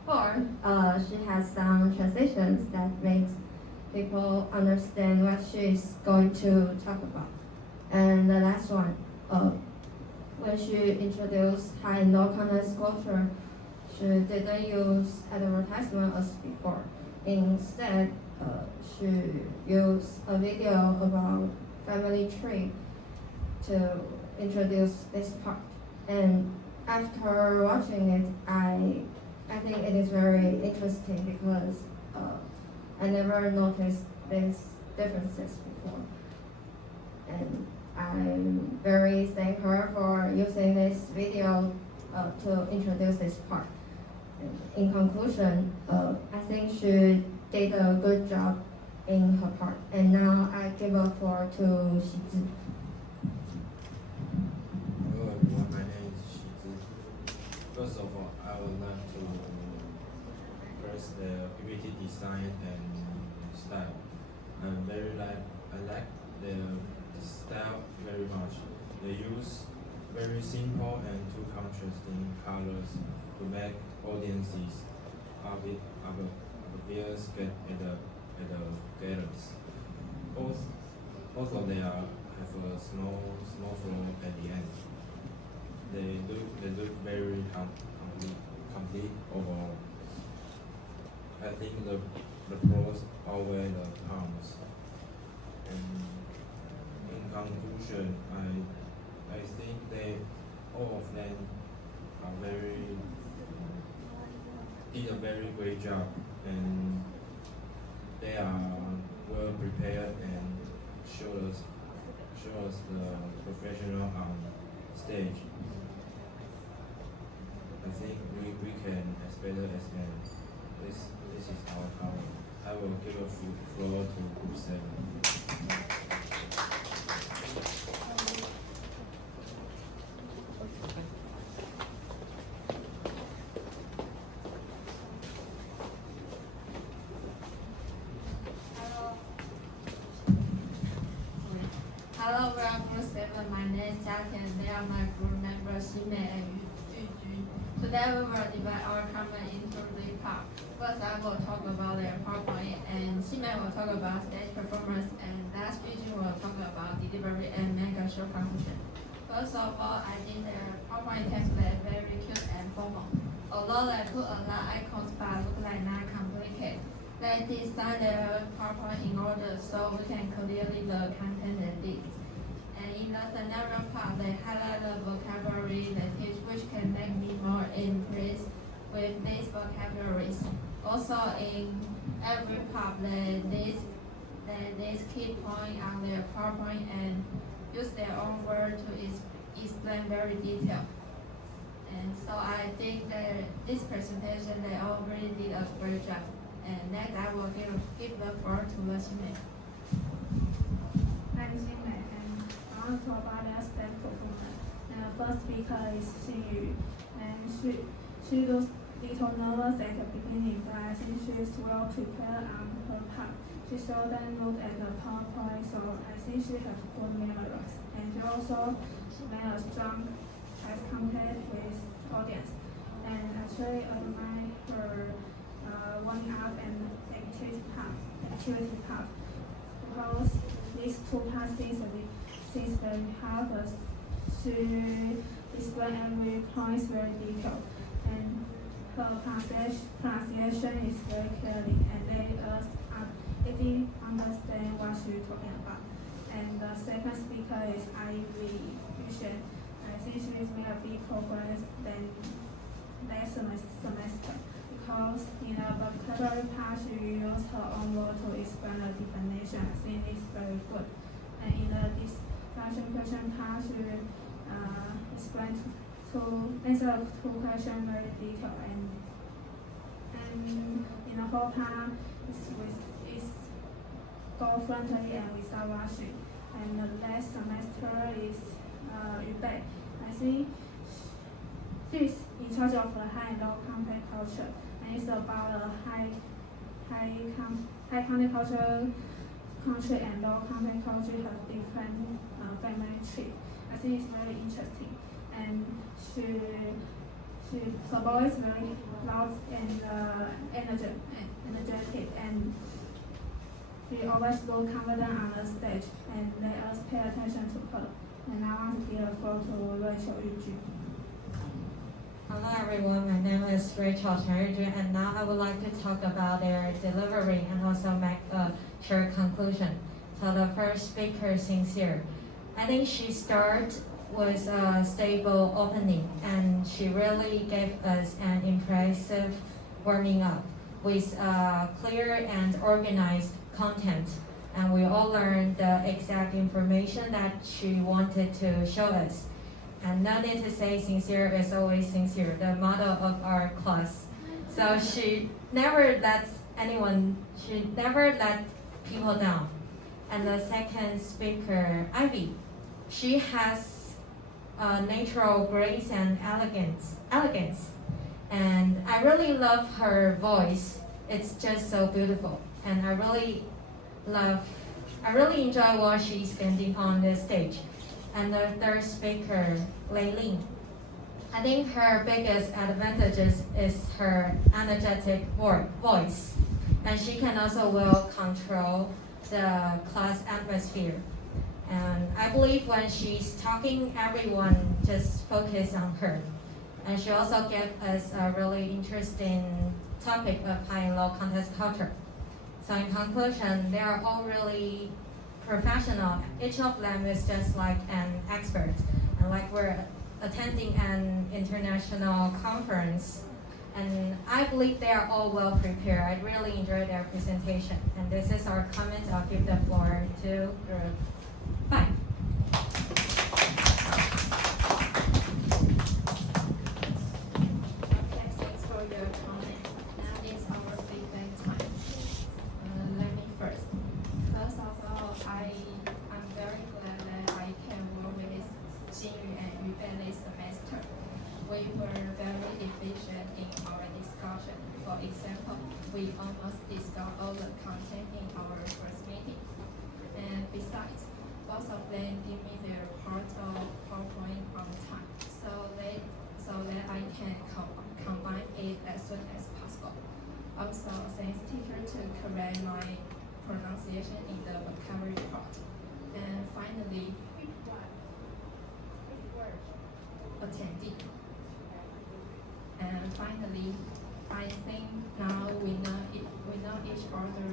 fourth, she has some transitions that makes people understand what she is going to talk about. And the last one, when she introduced high and low context culture, she didn't use advertisement as before. Instead, she used a video about family tree to introduce this part. And after watching it, I think it is very interesting because I never noticed these differences before. And I'm very thank her for using this video to introduce this part. In conclusion, I think she did a good job in her part. And now I give a floor to Xizhi. Hello everyone, my name is Xizhi. First of all, I would like to praise the PPT design and style. I like the style very much. They use very simple and two contrasting colors to make audiences obvious get at the galleries. Both of them have a small flow at the end. They look very complete overall. I think the pros outweigh the cons. And in conclusion, I think all of them did a very great job, and they are well prepared and show us the professional on stage. I think we can as better as them. This is our power. I will give a floor to Group 7. Hello, we are Group 7. My name is Jia Tian. They are my group members, Xime and Yu Ju. Today we will divide our comment into three parts. First, I will talk about their PowerPoint, and Ximei will talk about stage performance, and last Eugene will talk about delivery and make a short conclusion. First of all, I think their PowerPoint template very cute and formal. Although they put a lot of icons but look like not complicated. They design their PowerPoint in order so we can clearly the content and list. And in the scenario part, they highlight the vocabulary they teach, which can make me more impressed with these vocabularies. Also, in every part, they list key point on their PowerPoint and use their own word to explain very detailed. And so I think that this presentation, they already did a great job. And next, I will give the floor to Ximei. I'm Ximei, and I want to talk about their stage performance. And the first speaker is Xinyu, and she looks little nervous at the beginning, but I think she is well prepared on her part. She seldom looked at the PowerPoint, so I think she has good memory. And she also made a strong as compared with audience. And I actually admire her warming up and activity part, because these two parts seems very hard, but she explain every point very detailed, and her pronunciation is very clearly, and they easy understand what she's talking about. And the second speaker is Ivy Yushen. I think she's made a big progress than last semester, because in the vocabulary part she used her own word to explain the definition. I think it's very good. And in the discussion question part, she explained to answer two questions very detailed, and in the whole part it's go friendly and without rushing. And the last semester is Yubei. I think she's in charge of the high and low content culture, and it's about a high content culture country and low content culture have different family tree. I think it's very interesting, and her voice is very loud and energetic, and she always look confident on the stage, and let us pay attention to her. And I want to give a floor to Rachel Yuju. Hello everyone, my name is Rachel Chen Yujun, and now I would like to talk about their delivery and also make a short conclusion. So the first speaker, Sincere. I think she started with a stable opening, and she really gave us an impressive warming up with clear and organized content. And we all learned the exact information that she wanted to show us. And no need to say Sincere is always sincere, the motto of our class. So she never let people down. And the second speaker, Ivy, she has natural grace and elegance. And I really love her voice. It's just so beautiful. And I really enjoy what she's spending on the stage. And the third speaker, Liang. I think her biggest advantages is her energetic voice, and she can also well control the class atmosphere. And I believe when she's talking, everyone just focus on her. And she also gave us a really interesting topic of high and low context culture. So in conclusion, they are all really professional. Each of them is just like an expert. And like we're attending an international conference. And I believe they are all well prepared. I really enjoyed their presentation. And this is our comment. I'll give the floor to Group 5. Thanks for your comment. Now it's our feedback time. Let me first. First of all, I'm very glad that I can work with Xinyu and Yubei this semester. We were very efficient in our discussion. For example, we almost discussed all the content in our first meeting. And besides, both of them give me their part of PowerPoint on time. so that I can combine it as soon as possible. Also, thanks teacher to correct my pronunciation in the vocabulary part. And finally, attendee. And finally, I think now we know each other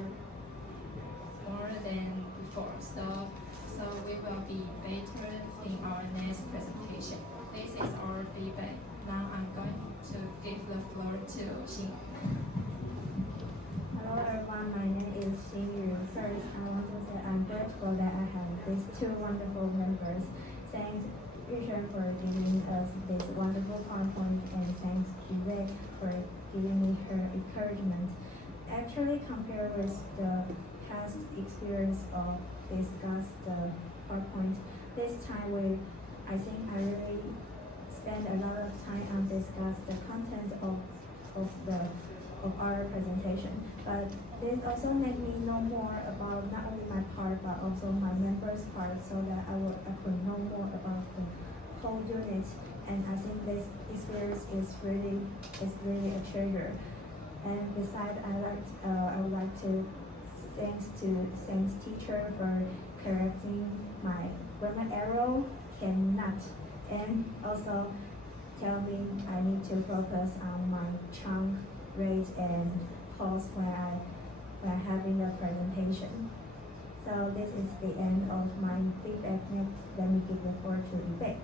more than before, so we will be better in our next presentation. This is our feedback. Now I'm going to give the floor to Xin. Hello everyone, my name is Xin Yu. First, I want to say I'm grateful that I have these two wonderful members. Thanks Yushen for giving us this wonderful PowerPoint, and thanks Yvette for giving me her encouragement. Actually, compared with the past experience of discuss the PowerPoint, this time I think I really spend a lot of time on discuss the content of our presentation. But this also made me know more about not only my part but also my members' part, so that I could know more about the whole unit. And I think this experience is really a treasure. And besides, I would like to thanks teacher for correcting my grammar error, cannot, and also tell me I need to focus on my chunk rate and pause when having the presentation. So this is the end of my feedback. Next, let me give the floor to Yvette.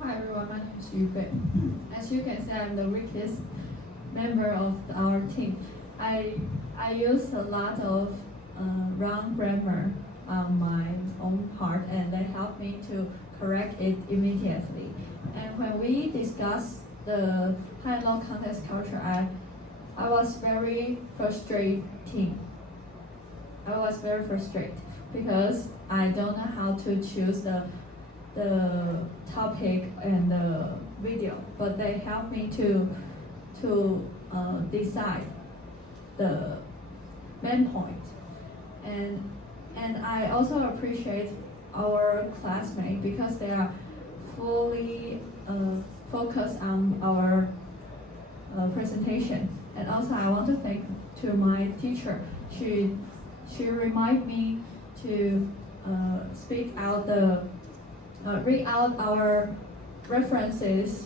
Hi everyone, my name is Yubei. As you can see, I'm the weakest member of our team. I use a lot of wrong grammar on my own part, and they help me to correct it immediately. And when we discussed the high-low context culture, I was very frustrated. I was very frustrated because I don't know how to choose the topic and the video, but they helped me to decide the main point. And I also appreciate our classmates because they are fully focused on our presentation. And also I want to thank to my teacher. She reminded me to speak out read out our references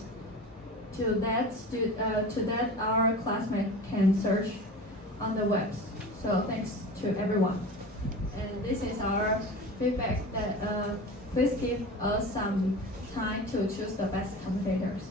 to that our classmate can search on the web. So thanks to everyone. And this is our feedback that please give us some time to choose the best commentators.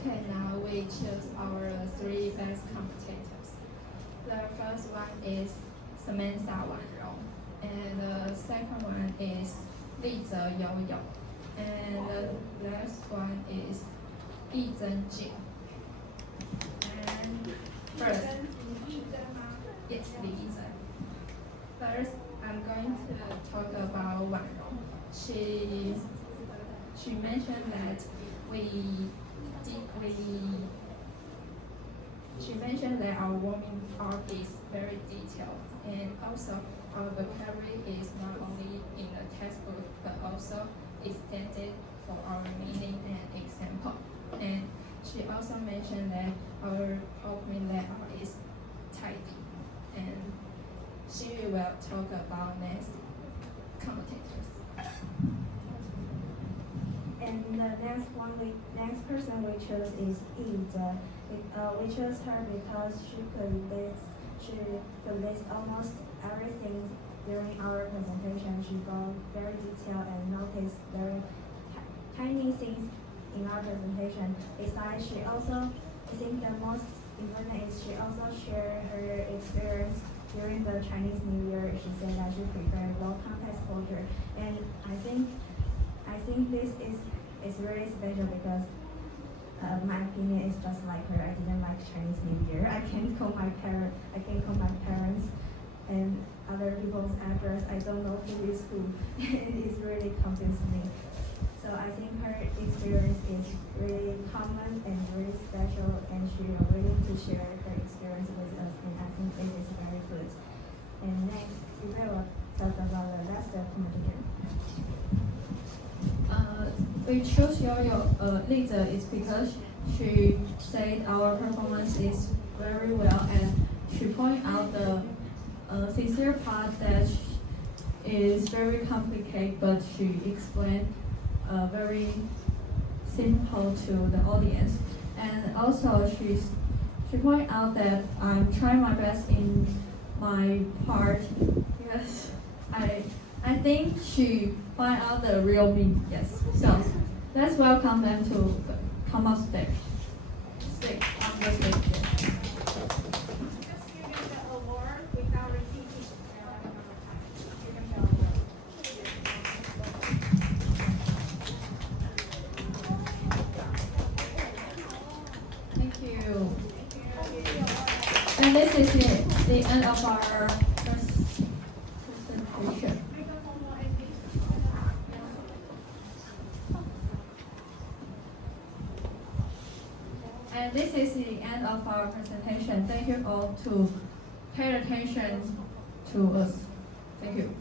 Okay, now we choose our three best commentators. The first one is Samantha Wanrong, and the second one is Li Zeyou, and the last one is Yi Zhenjing. And first, yes, Li Yizhen. First, I'm going to talk about Wanrong. she mentioned that she mentioned that our warming up is very detailed, and also our vocabulary is not only in the textbook but also extended for our meaning and example. And she also mentioned that our PowerPoint layout is tidy, and she will talk about next commentators. And the next person we chose is Yi. We chose her because she could list almost everything during our presentation. She got very detailed and noticed very tiny things in our presentation. Besides, I think the most important is she also shared her experience during the Chinese New Year. She said that she preferred low context culture, and I think this is really special because my opinion is just like her. I didn't like Chinese New Year. I can't call my parents and other people's address. I don't know who is who. It really confused me. So I think her experience is really common and really special, and she is willing to share her experience with us, and I think this is very good. And next, we will talk about the last competitor. We chose Lisa is because she said our performance is very well, and she pointed out the sincere part that is very complicated, but she explained very simple to the audience. And also she pointed out that I'm trying my best in my part. Yes, I think she find out the real me. Yes. So let's welcome them to come up stage. On the stage. Just give them the award without repeating another time. Give them the award. Thank you. And this is the end of our presentation. And this is the end of our presentation. Thank you all to pay attention to us. Thank you.